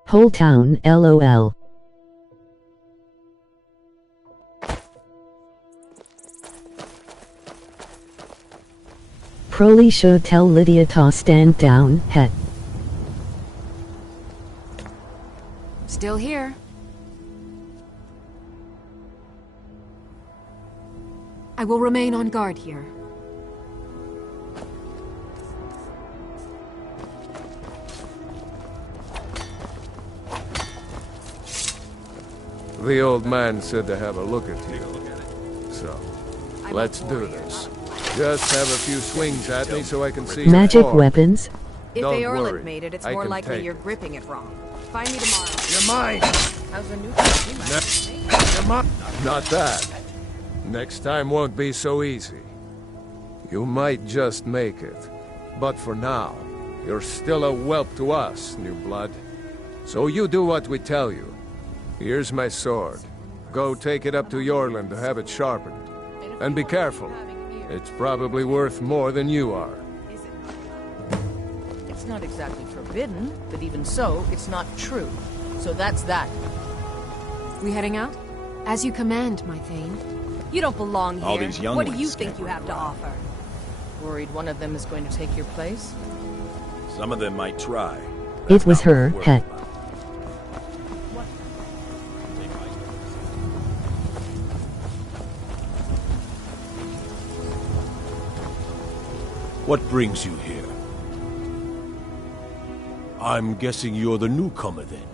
Whole town, LOL. Probably should tell Lydia to stand down, heh. Still here. I will remain on guard here. The old man said to have a look at you. So, let's do this. Just have a few swings at me so I can see Magic your form. weapons? If Don't Aorlith worry, made it, it's I more can likely take you're it. gripping it wrong. Find me tomorrow. You're mine! How's the new Not bad. Next time won't be so easy. You might just make it. But for now, you're still a whelp to us, new blood. So you do what we tell you. Here's my sword. Go take it up to Yorland to have it sharpened. And be careful. It's probably worth more than you are. It's not exactly forbidden, but even so, it's not true. So that's that. We heading out? As you command, my Thane. You don't belong here. All these young What do ones you think you have to offer? Worried one of them is going to take your place? Some of them might try. It was her pet. What brings you here? I'm guessing you're the newcomer then.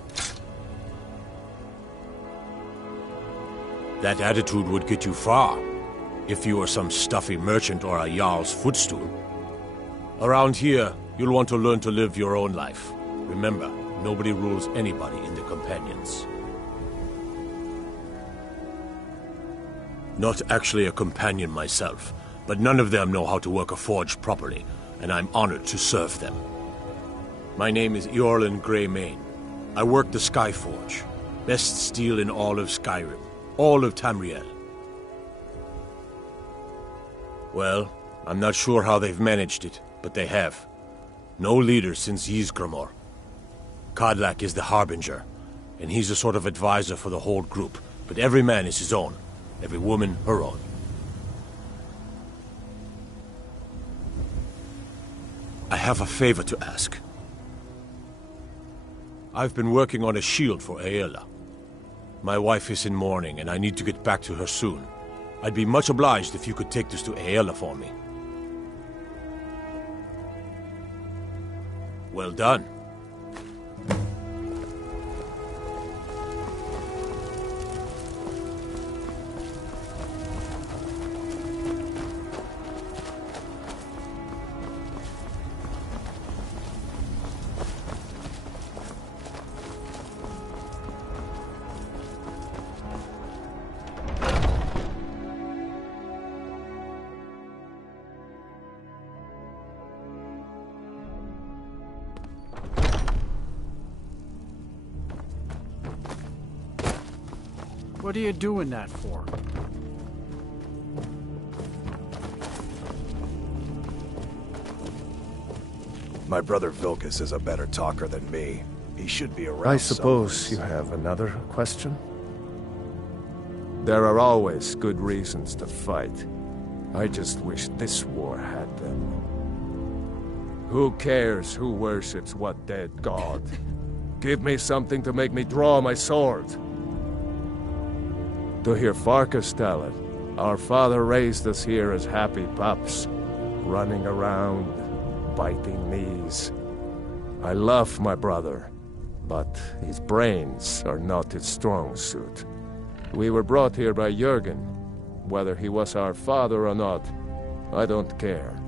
That attitude would get you far, if you were some stuffy merchant or a Jarl's footstool. Around here, you'll want to learn to live your own life. Remember, nobody rules anybody in the companions. Not actually a companion myself, but none of them know how to work a forge properly, and I'm honored to serve them. My name is Eorlin Greymane. I work the Skyforge, best steel in all of Skyrim, all of Tamriel. Well, I'm not sure how they've managed it, but they have. No leader since Ysgramor. Kodlak is the Harbinger, and he's a sort of advisor for the whole group, but every man is his own, every woman her own. I have a favor to ask. I've been working on a shield for Aela. My wife is in mourning, and I need to get back to her soon. I'd be much obliged if you could take this to Aela for me. Well done. What are you doing that for? My brother Vilkas is a better talker than me. He should be around. I suppose you have another question? There are always good reasons to fight. I just wish this war had them. Who cares who worships what dead god? Give me something to make me draw my sword. To hear Farkas tell it, our father raised us here as happy pups, running around, biting knees. I love my brother, but his brains are not his strong suit. We were brought here by Jürgen. Whether he was our father or not, I don't care.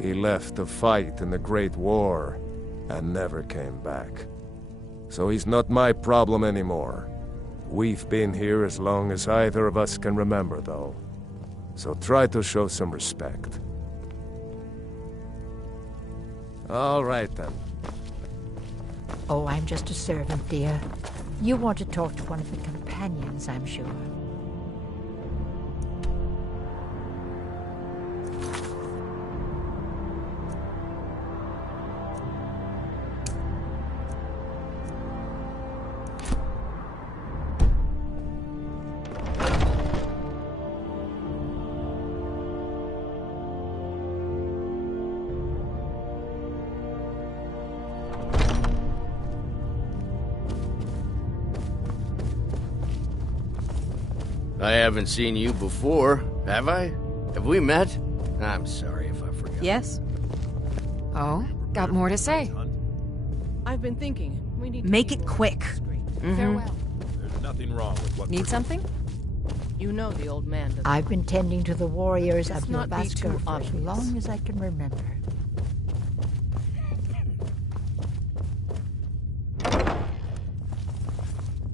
He left to fight in the Great War and never came back. So he's not my problem anymore. We've been here as long as either of us can remember, though. So try to show some respect. All right, then. Oh, I'm just a servant, dear. You want to talk to one of the companions, I'm sure. I haven't seen you before, have I? Have we met? I'm sorry if I forgot. Yes? Oh, got more to say. I've been thinking. We need to Make it quick. Farewell. There's nothing wrong with what Need something? You know the old man doesn't. I've been tending to the warriors Let's of not be Yavaskar too for as obvious. long as I can remember.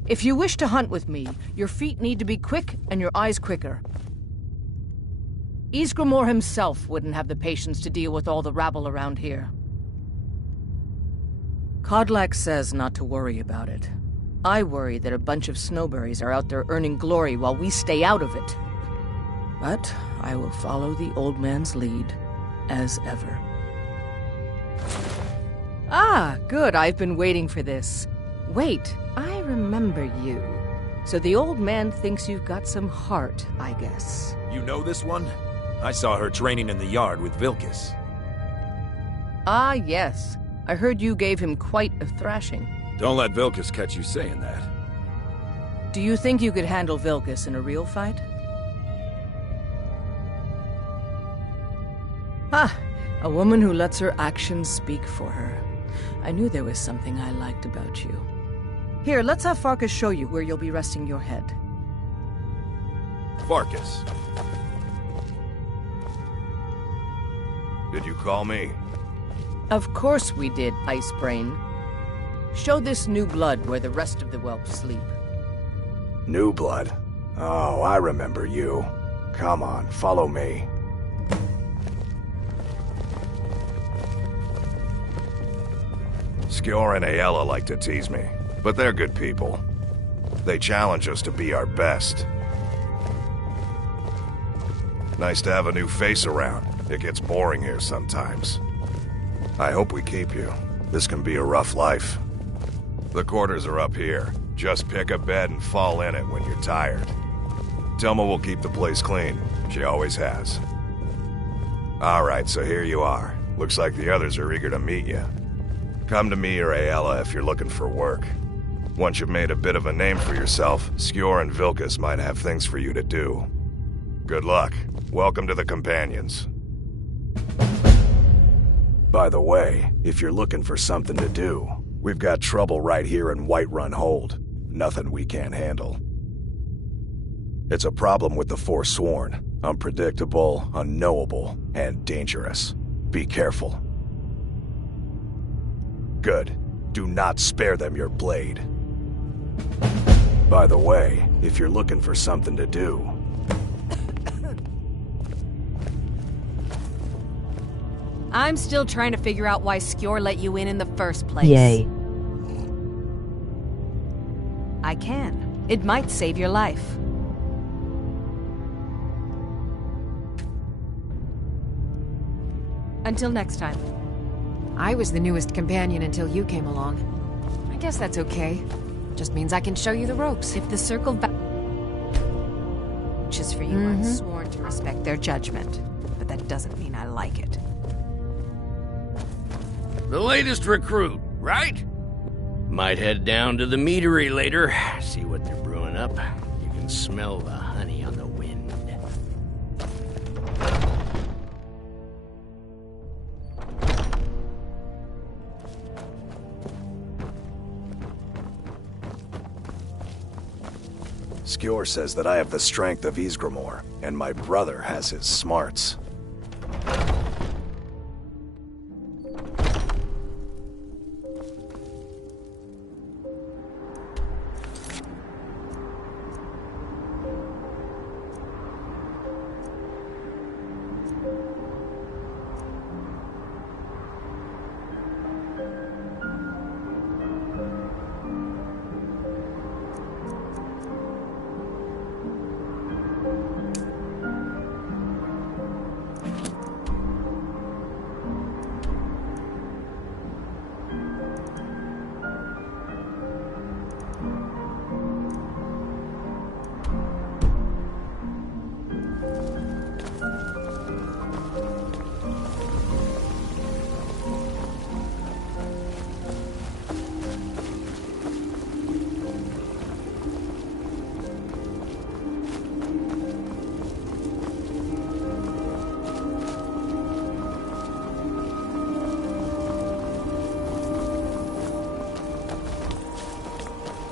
If you wish to hunt with me, your feet need to be quick and your eyes quicker. Ysgramor himself wouldn't have the patience to deal with all the rabble around here. Kodlak says not to worry about it. I worry that a bunch of snowberries are out there earning glory while we stay out of it. But I will follow the old man's lead, as ever. Ah, good, I've been waiting for this. Wait, I remember you. So the old man thinks you've got some heart, I guess. You know this one? I saw her training in the yard with Vilkas. Ah, yes. I heard you gave him quite a thrashing. Don't let Vilkas catch you saying that. Do you think you could handle Vilkas in a real fight? Ah, a woman who lets her actions speak for her. I knew there was something I liked about you. Here, let's have Farkas show you where you'll be resting your head. Farkas. Did you call me? Of course we did, Ice Brain. Show this new blood where the rest of the whelps sleep. New blood? Oh, I remember you. Come on, follow me. Skjor and Aella like to tease me, but they're good people. They challenge us to be our best. Nice to have a new face around. It gets boring here sometimes. I hope we keep you. This can be a rough life. The quarters are up here. Just pick a bed and fall in it when you're tired. Telma will keep the place clean. She always has. Alright, so here you are. Looks like the others are eager to meet you. Come to me or Aella if you're looking for work. Once you've made a bit of a name for yourself, Skjor and Vilkas might have things for you to do. Good luck. Welcome to the Companions. By the way, if you're looking for something to do, we've got trouble right here in Whiterun Hold. Nothing we can't handle. It's a problem with the Forsworn. Unpredictable, unknowable, and dangerous. Be careful. Good. Do not spare them your blade. By the way, if you're looking for something to do... I'm still trying to figure out why Skjor let you in the first place. Yay. I can. It might save your life. Until next time. I was the newest companion until you came along. I guess that's okay. Just means I can show you the ropes. If the circle vouches for you, I'm sworn to respect their judgment. But that doesn't mean I like it. The latest recruit, right? Might head down to the meadery later, see what they're brewing up. You can smell the honey on the wind. Skjor says that I have the strength of Ysgramor, and my brother has his smarts.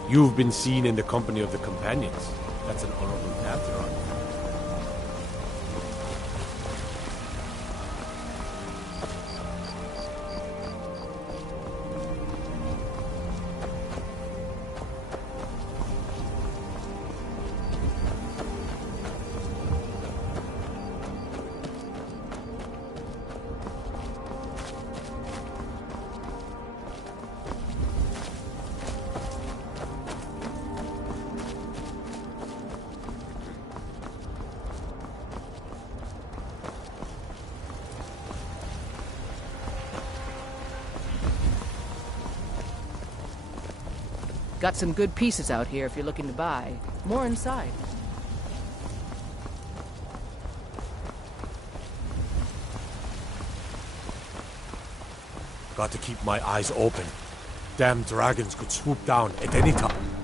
You've been seen in the company of the Companions. That's an honorable path you're on. Got some good pieces out here if you're looking to buy. More inside. Got to keep my eyes open. Damn dragons could swoop down at any time.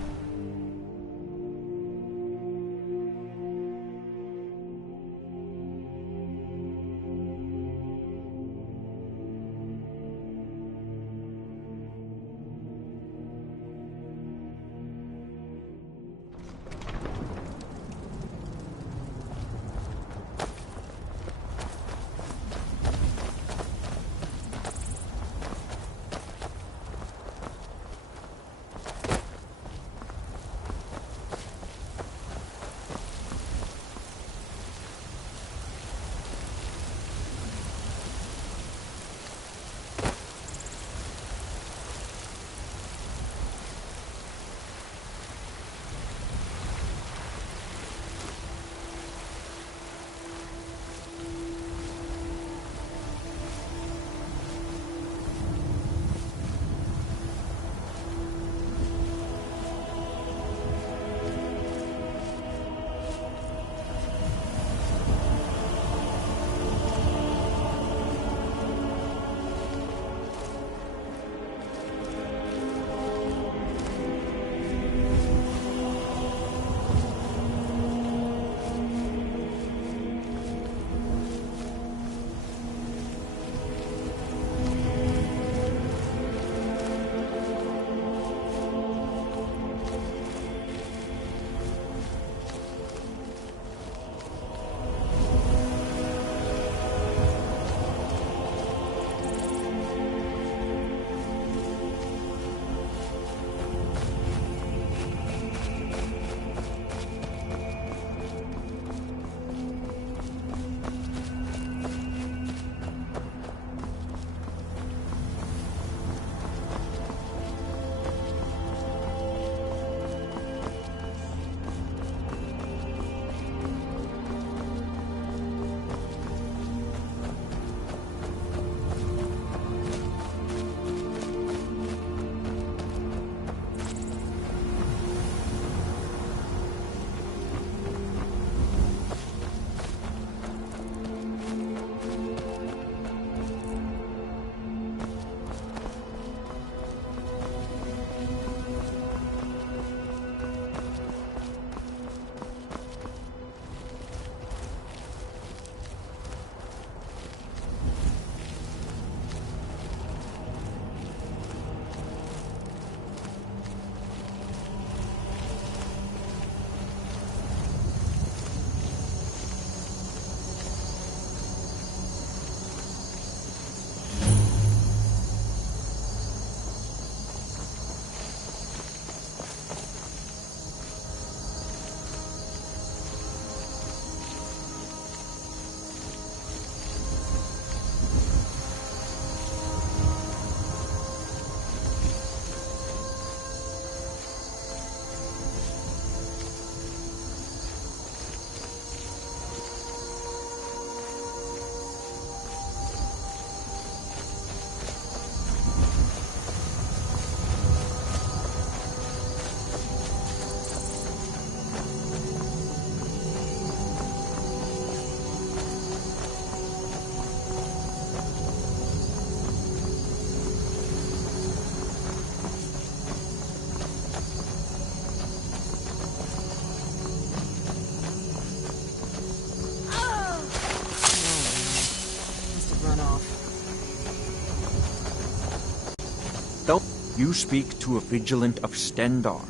You speak to a vigilant of Stendar.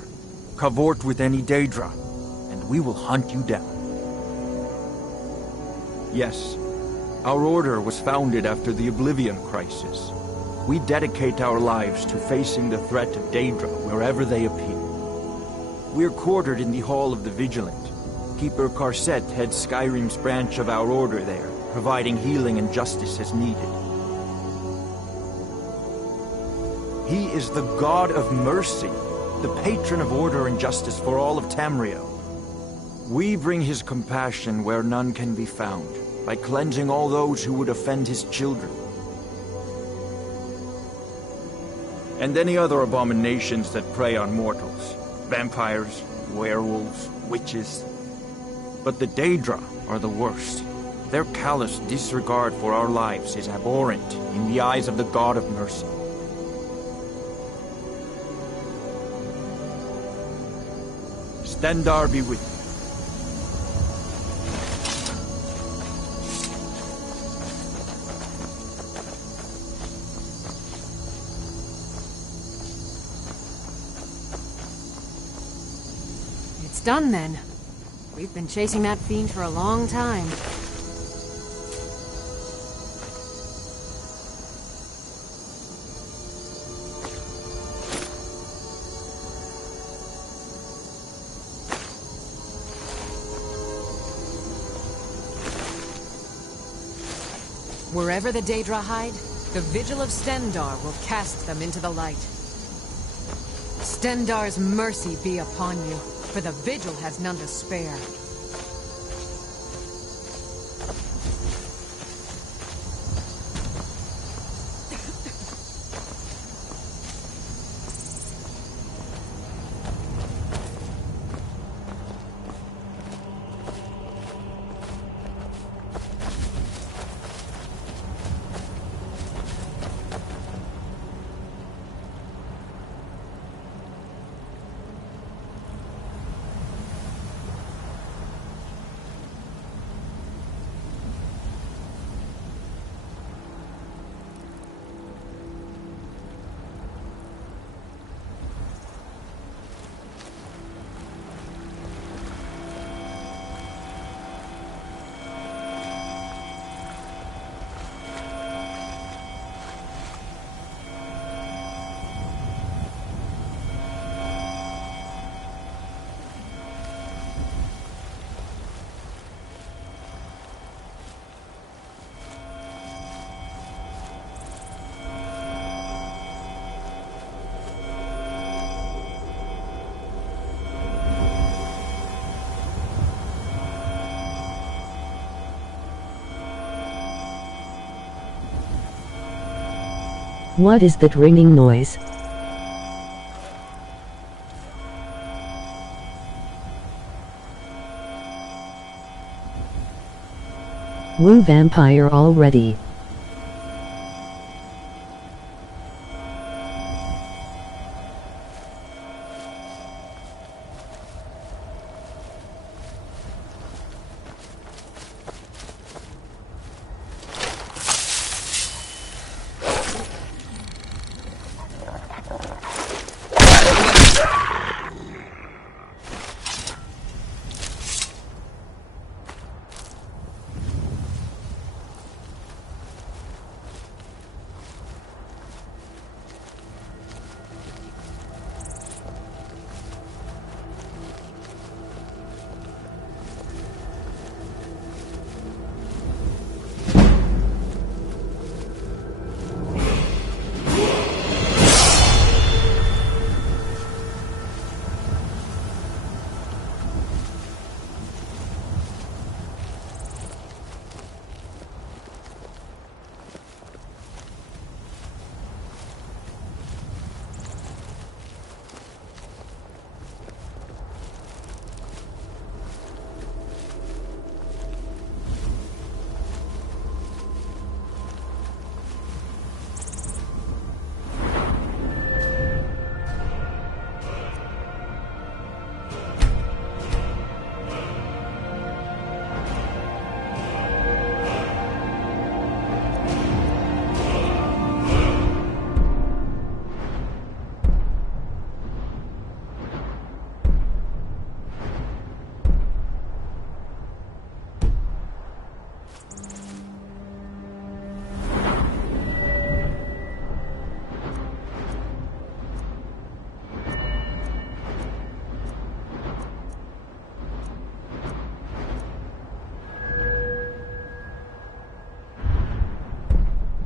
Cavort with any Daedra, and we will hunt you down. Yes, our order was founded after the Oblivion Crisis. We dedicate our lives to facing the threat of Daedra wherever they appear. We're quartered in the Hall of the Vigilant. Keeper Karset heads Skyrim's branch of our order there, providing healing and justice as needed. He is the god of mercy, the patron of order and justice for all of Tamriel. We bring his compassion where none can be found, by cleansing all those who would offend his children. and any other abominations that prey on mortals. Vampires, werewolves, witches. But the Daedra are the worst. Their callous disregard for our lives is abhorrent in the eyes of the God of mercy. Stendarr be with you. It's done then. We've been chasing that fiend for a long time. Wherever the Daedra hide, the Vigil of Stendarr will cast them into the light. Stendarr's mercy be upon you, for the Vigil has none to spare. What is that ringing noise? Woo, vampire already.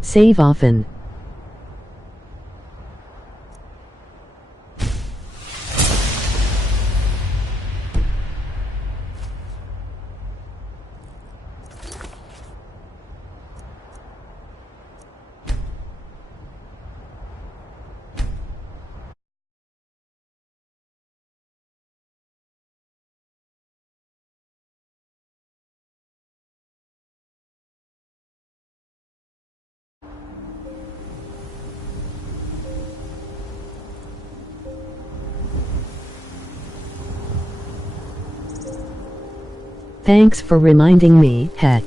Save often. Thanks for reminding me, heh.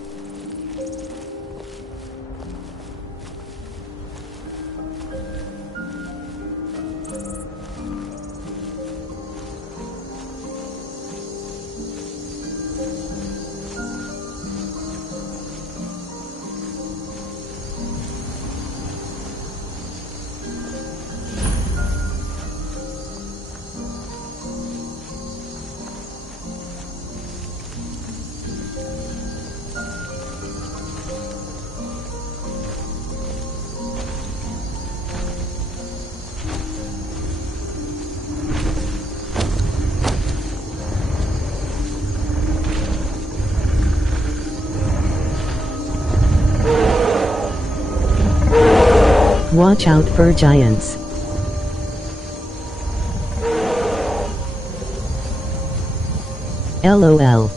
Watch out for giants. LOL.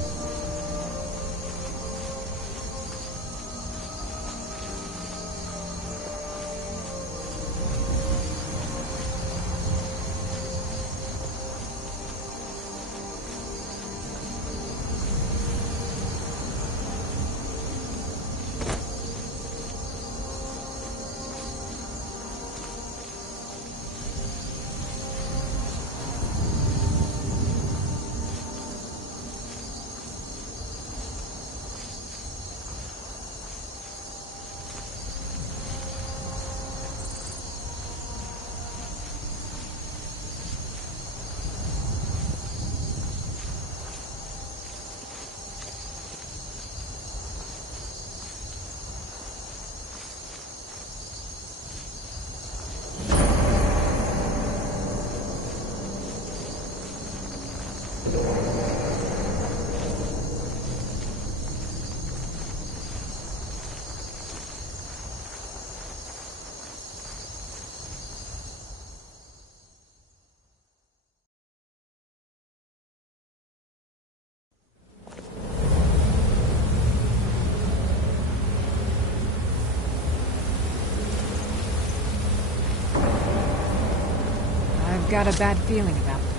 I've got a bad feeling about them.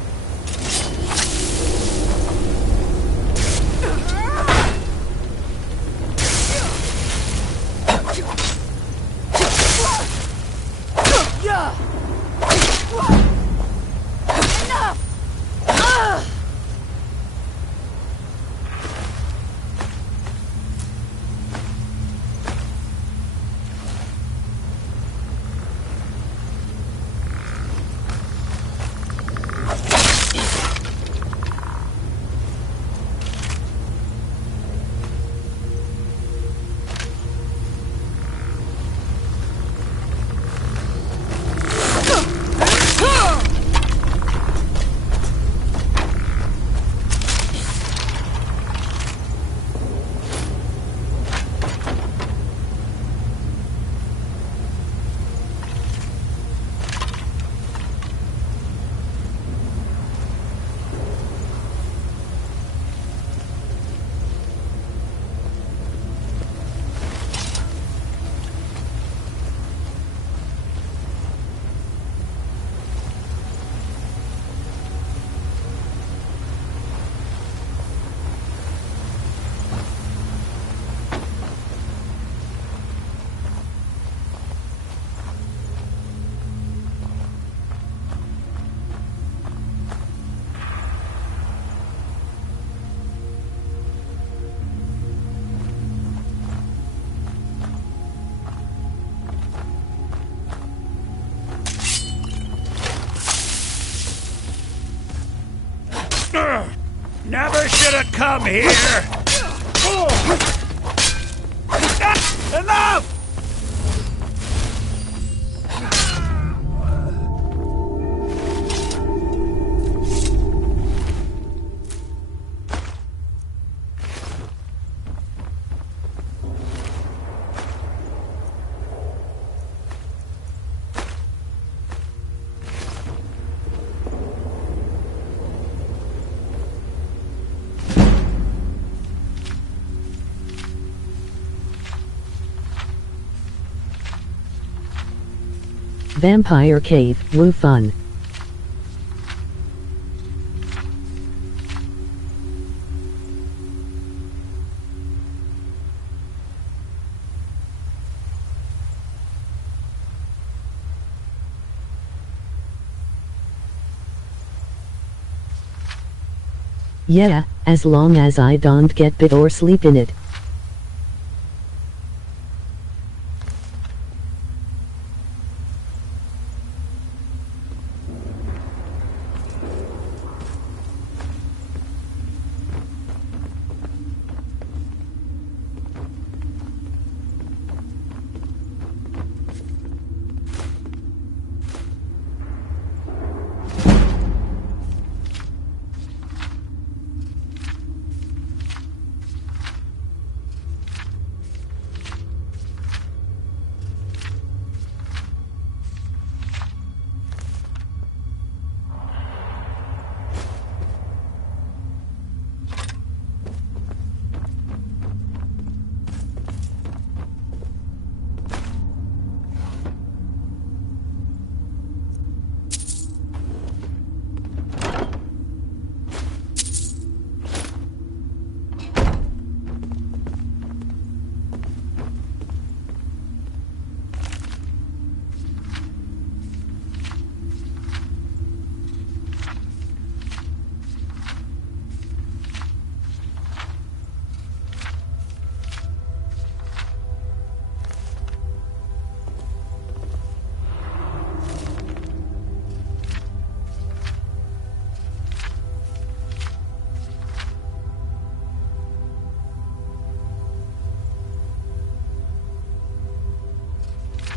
Never should have come here! Enough! Vampire Cave, woo fun. Yeah, as long as I don't get bit or sleep in it.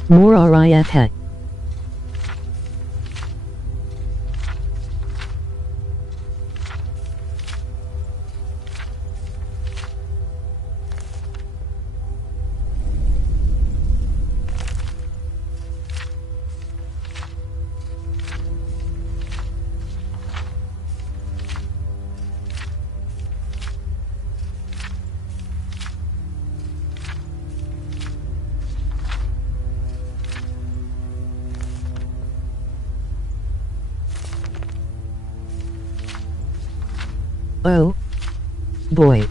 More RIF. Oh boy.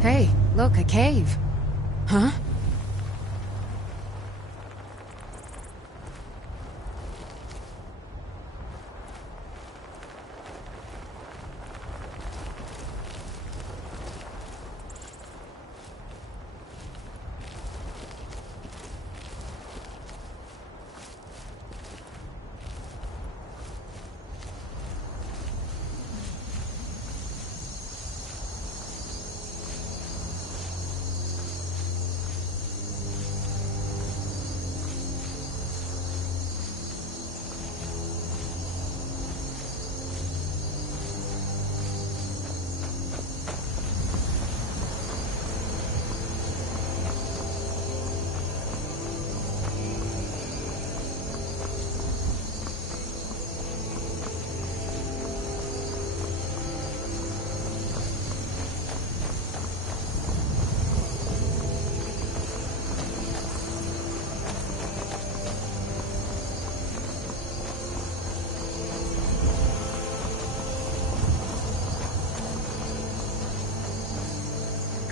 Hey, look, a cave. Huh?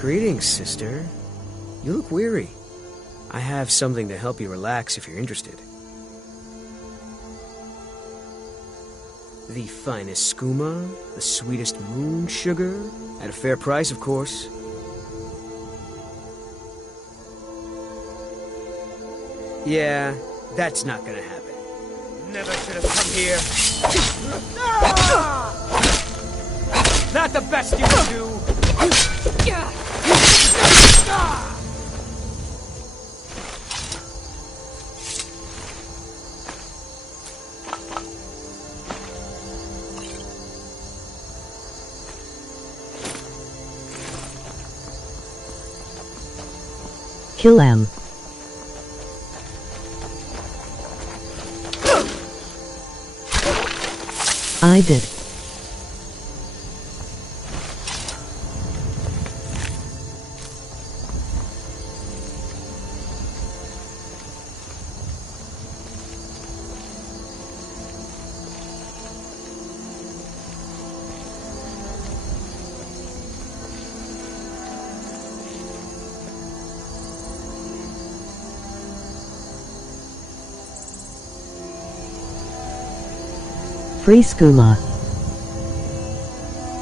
Greetings, sister. You look weary. I have something to help you relax if you're interested. The finest skooma, the sweetest moon sugar, at a fair price, of course. Yeah, that's not gonna happen. Never should have come here. Not the best you can do. Kill him. I did. Free skooma.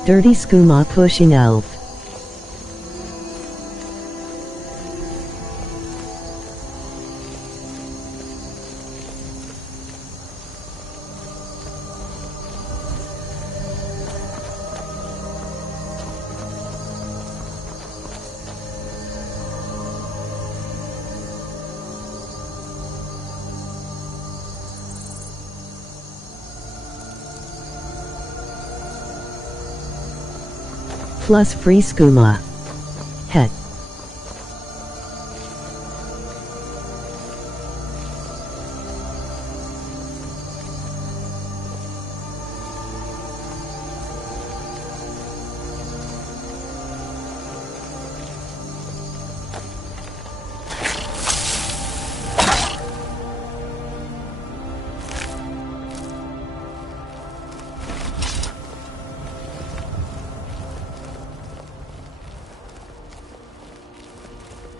Dirty skooma pushing elf. Plus free skooma. Heh.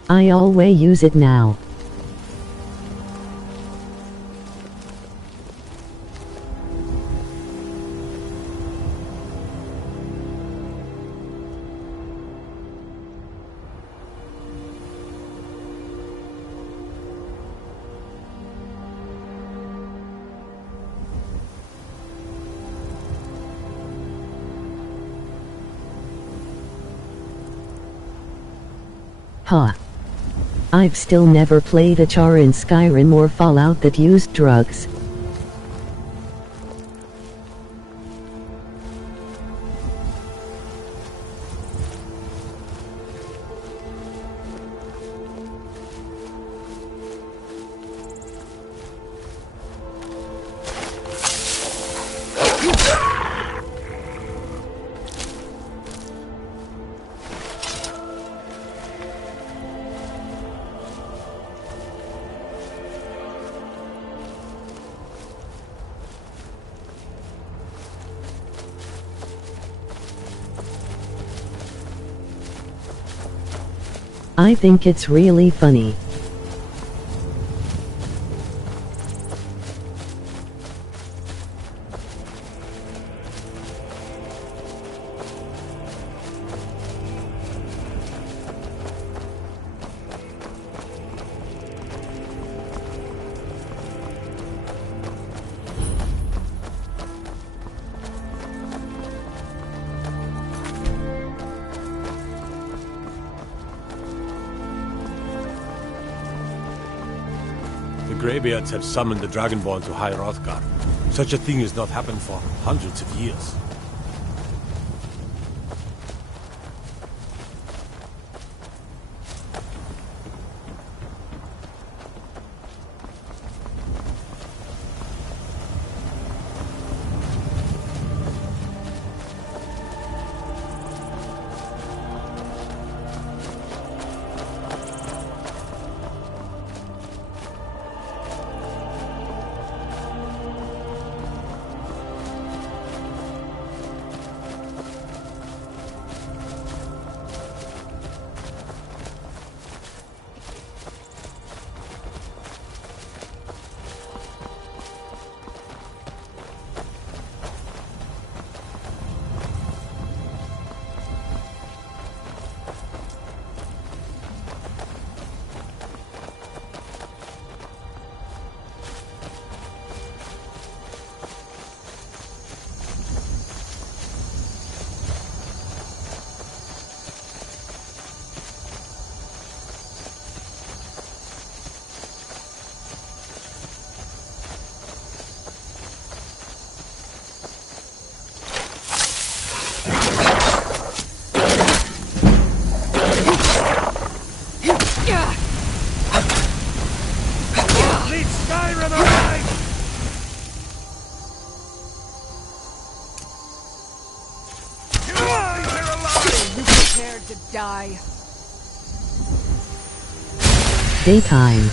I always use it now. Huh. I've still never played a char in Skyrim or Fallout that used drugs. I think it's really funny. The Greybeards have summoned the Dragonborn to High Hrothgar. Such a thing has not happened for hundreds of years. Prepare to die. Daytime.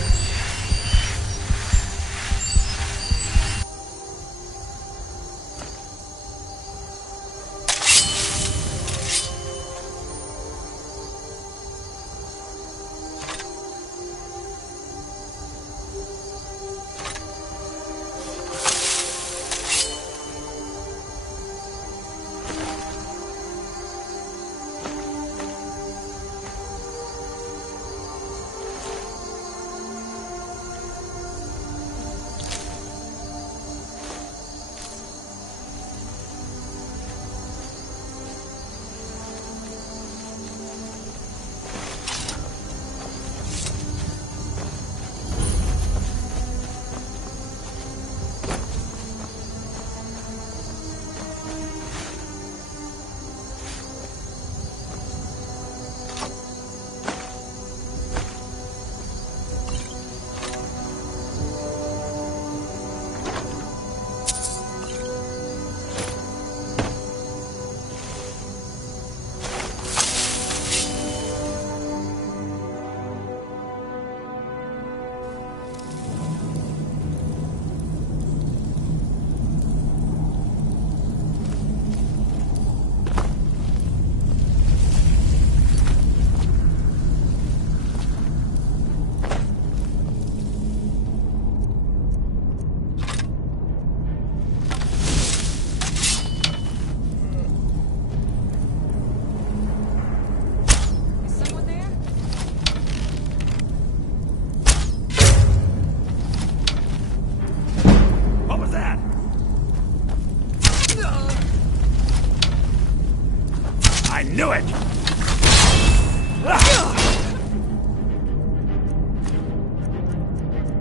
Knew it!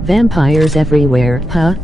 Vampires everywhere, huh?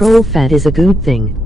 Troll fat is a good thing.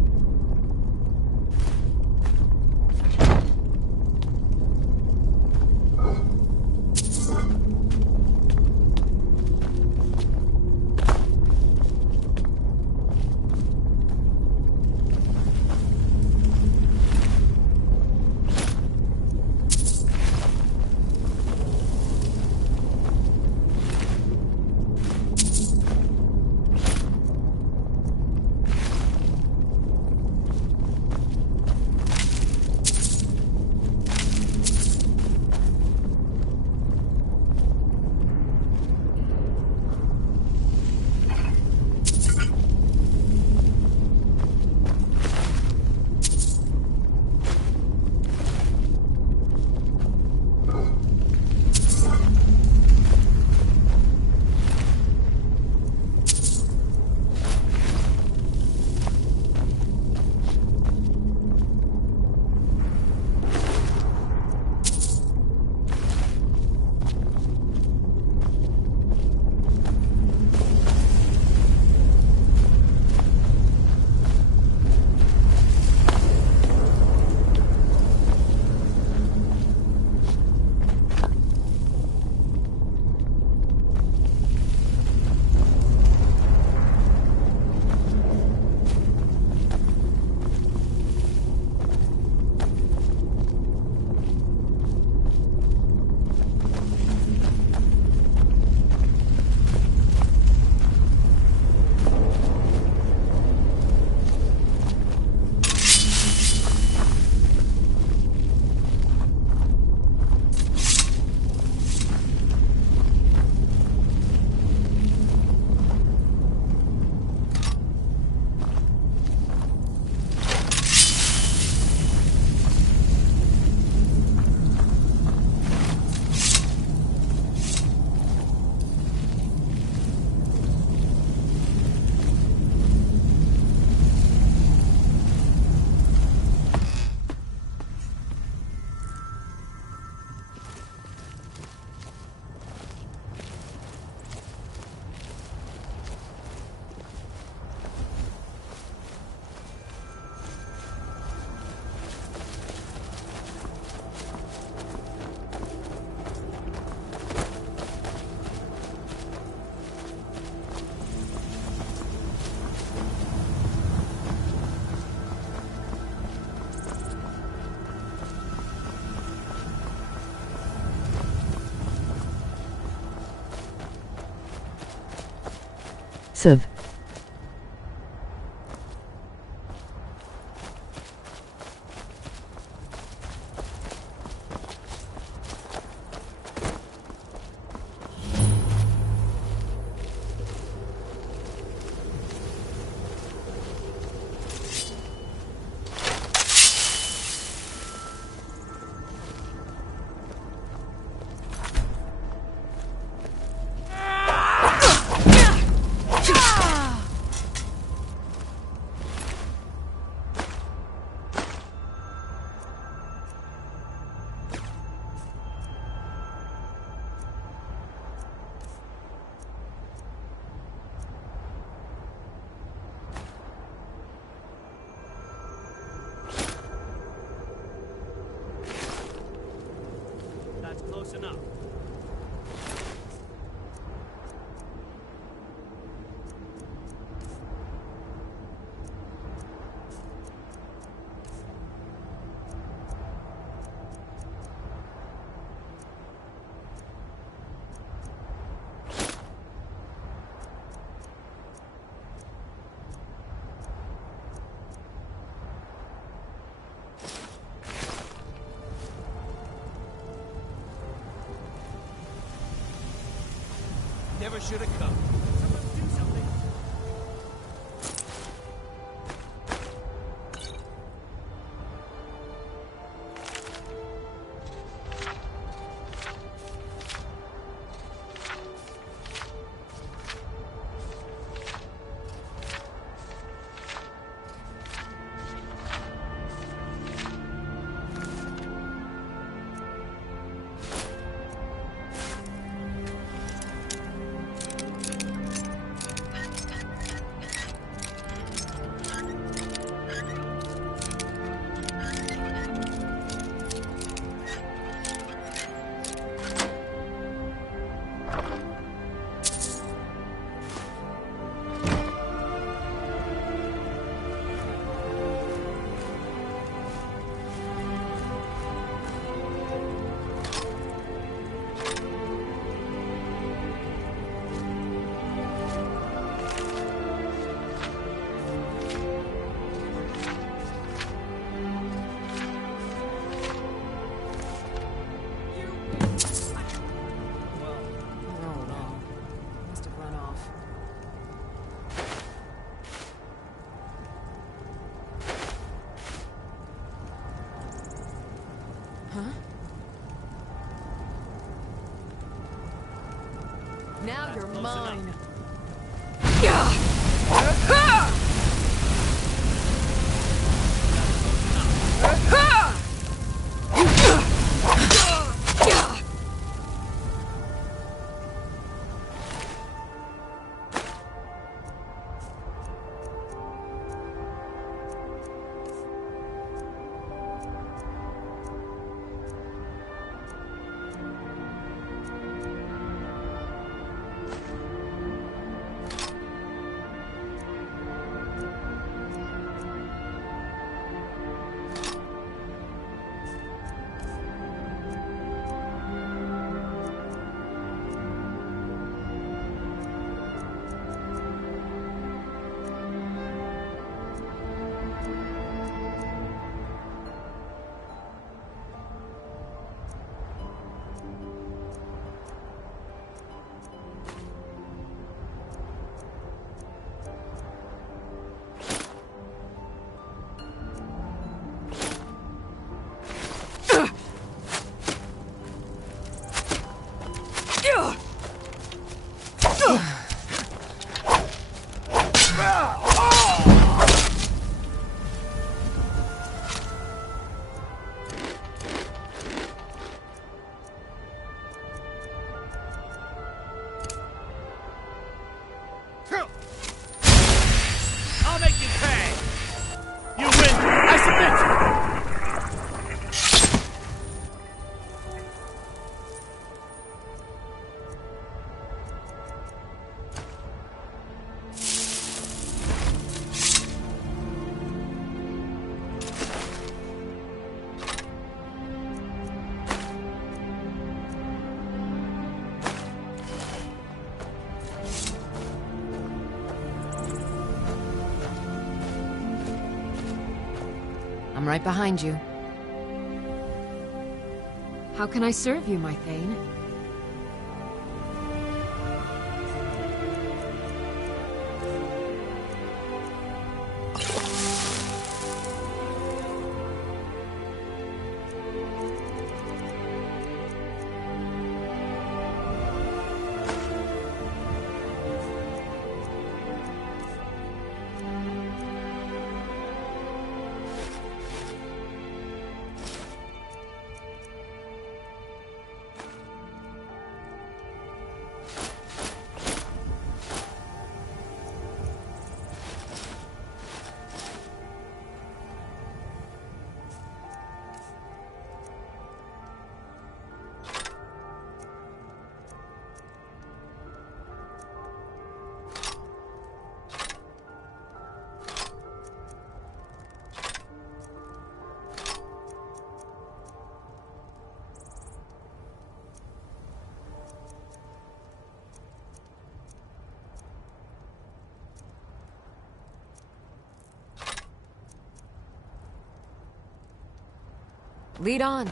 impressive. That's close enough. Never should have come. Someone do something. Now you're mine. I'm right behind you. How can I serve you, my Thane? Lead on.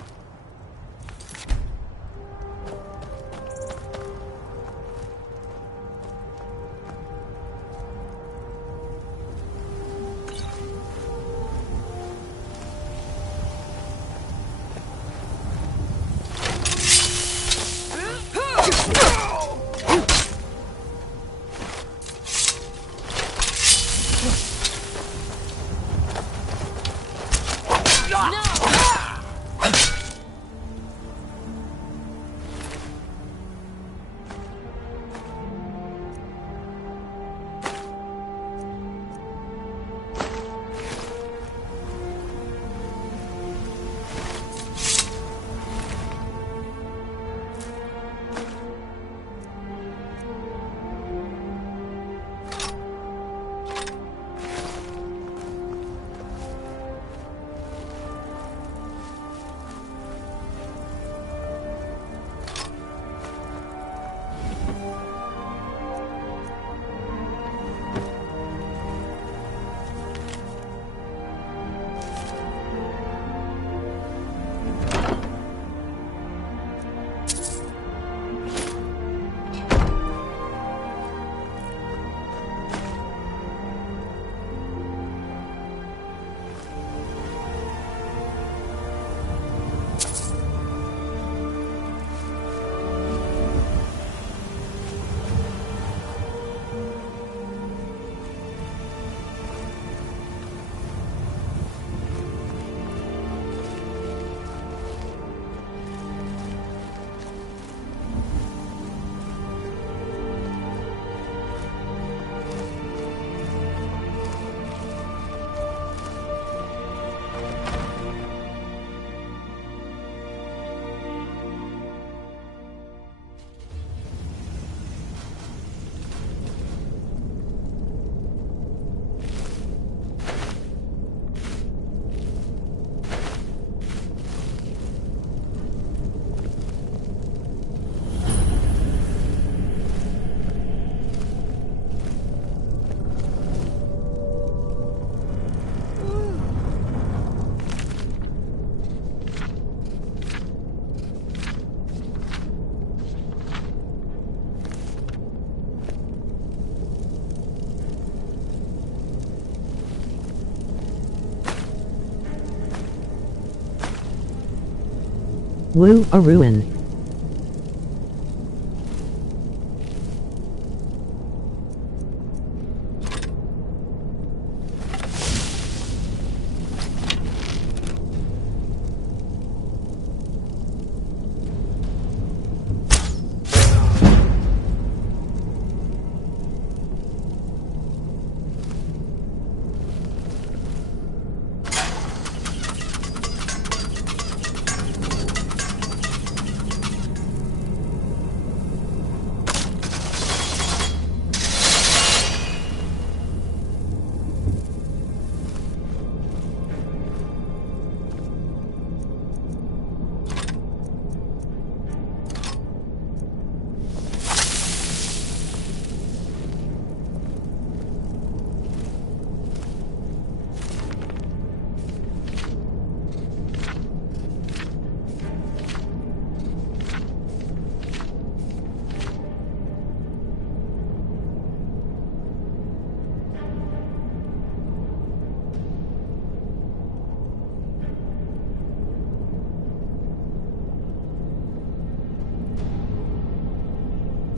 Woo, a ruin.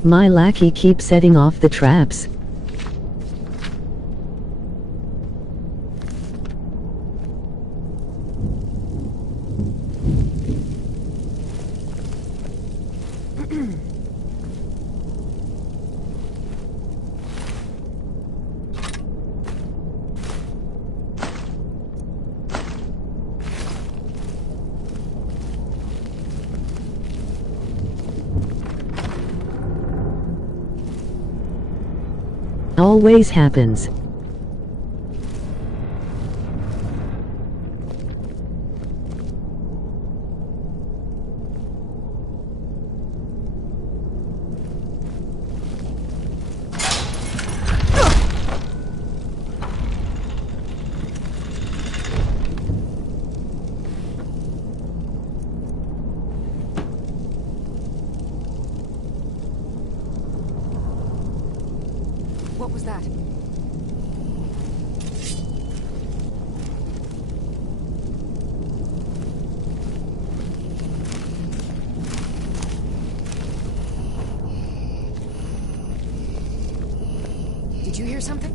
My lackey keeps setting off the traps. Always happens. What was that? Did you hear something?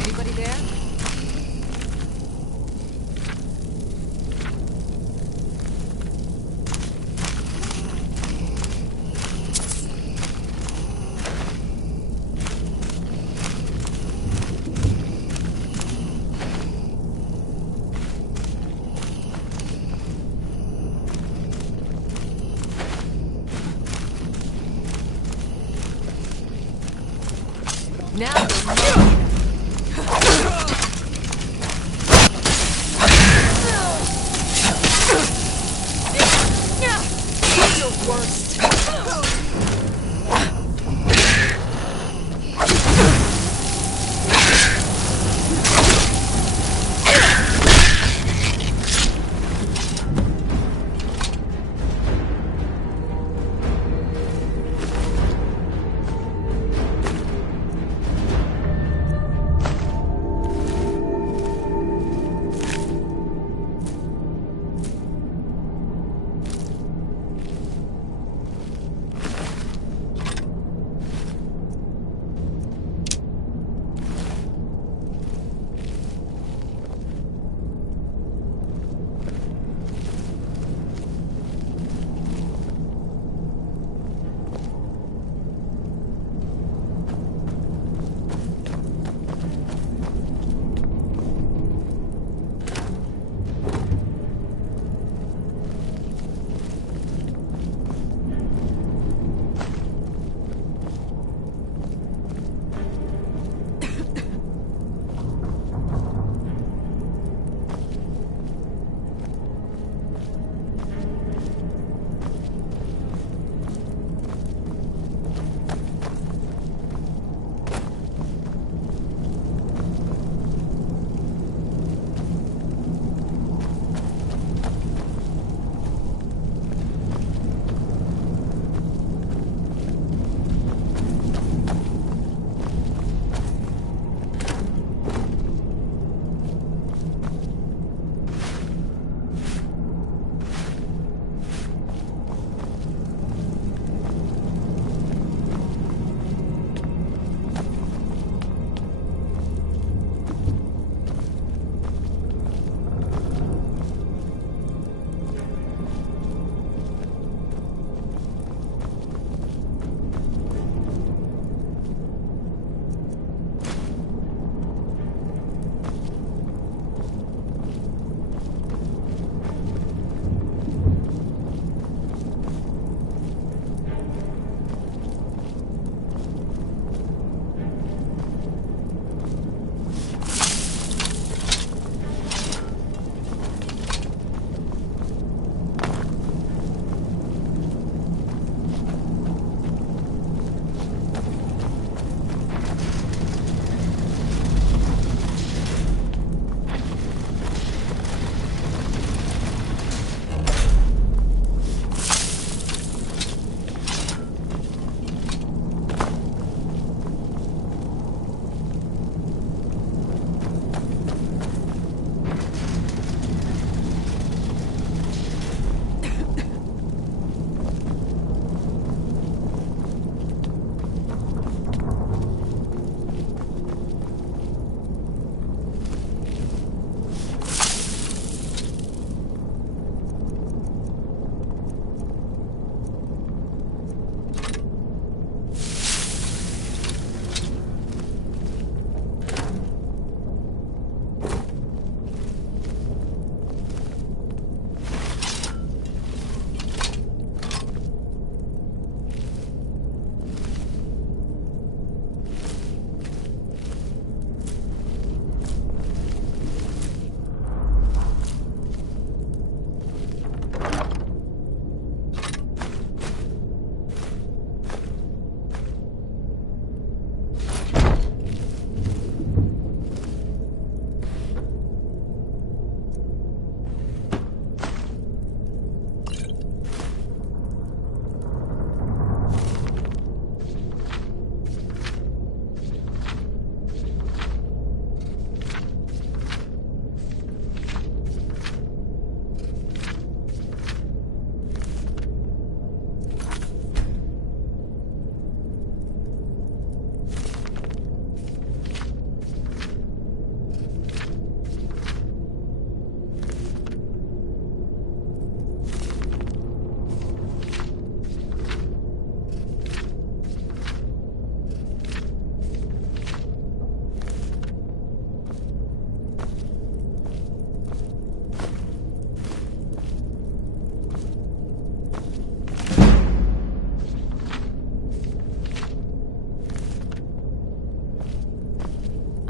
Anybody there? Now your worst.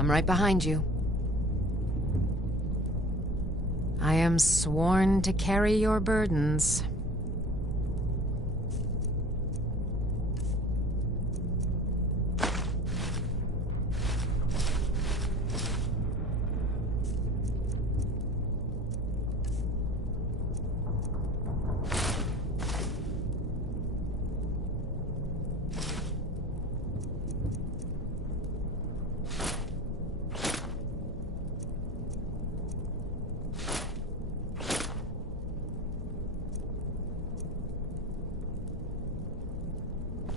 I'm right behind you. I am sworn to carry your burdens.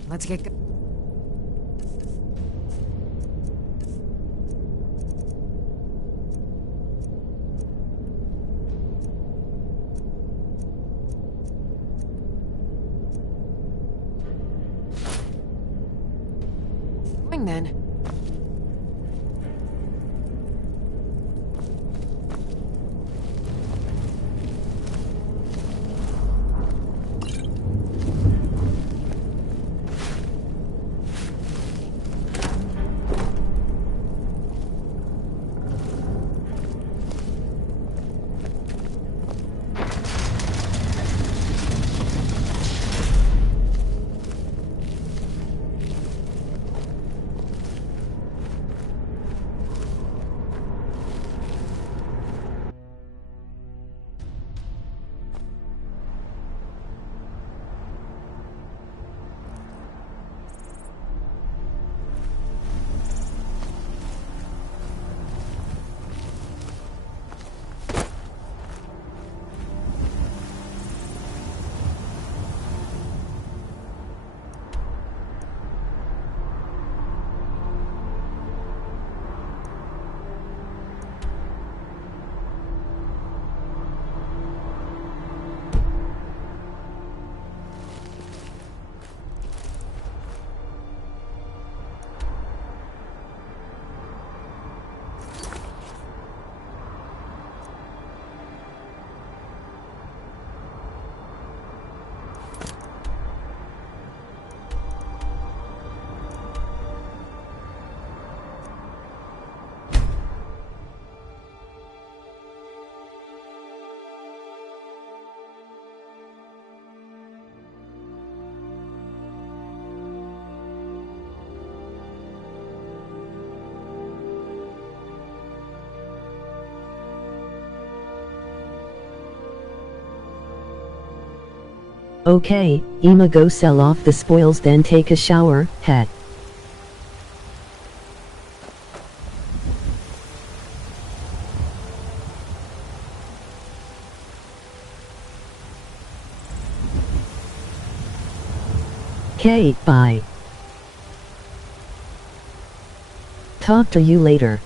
Let's get going. Then. Okay, Ima, go sell off the spoils, then take a shower, het. Okay, bye. Talk to you later.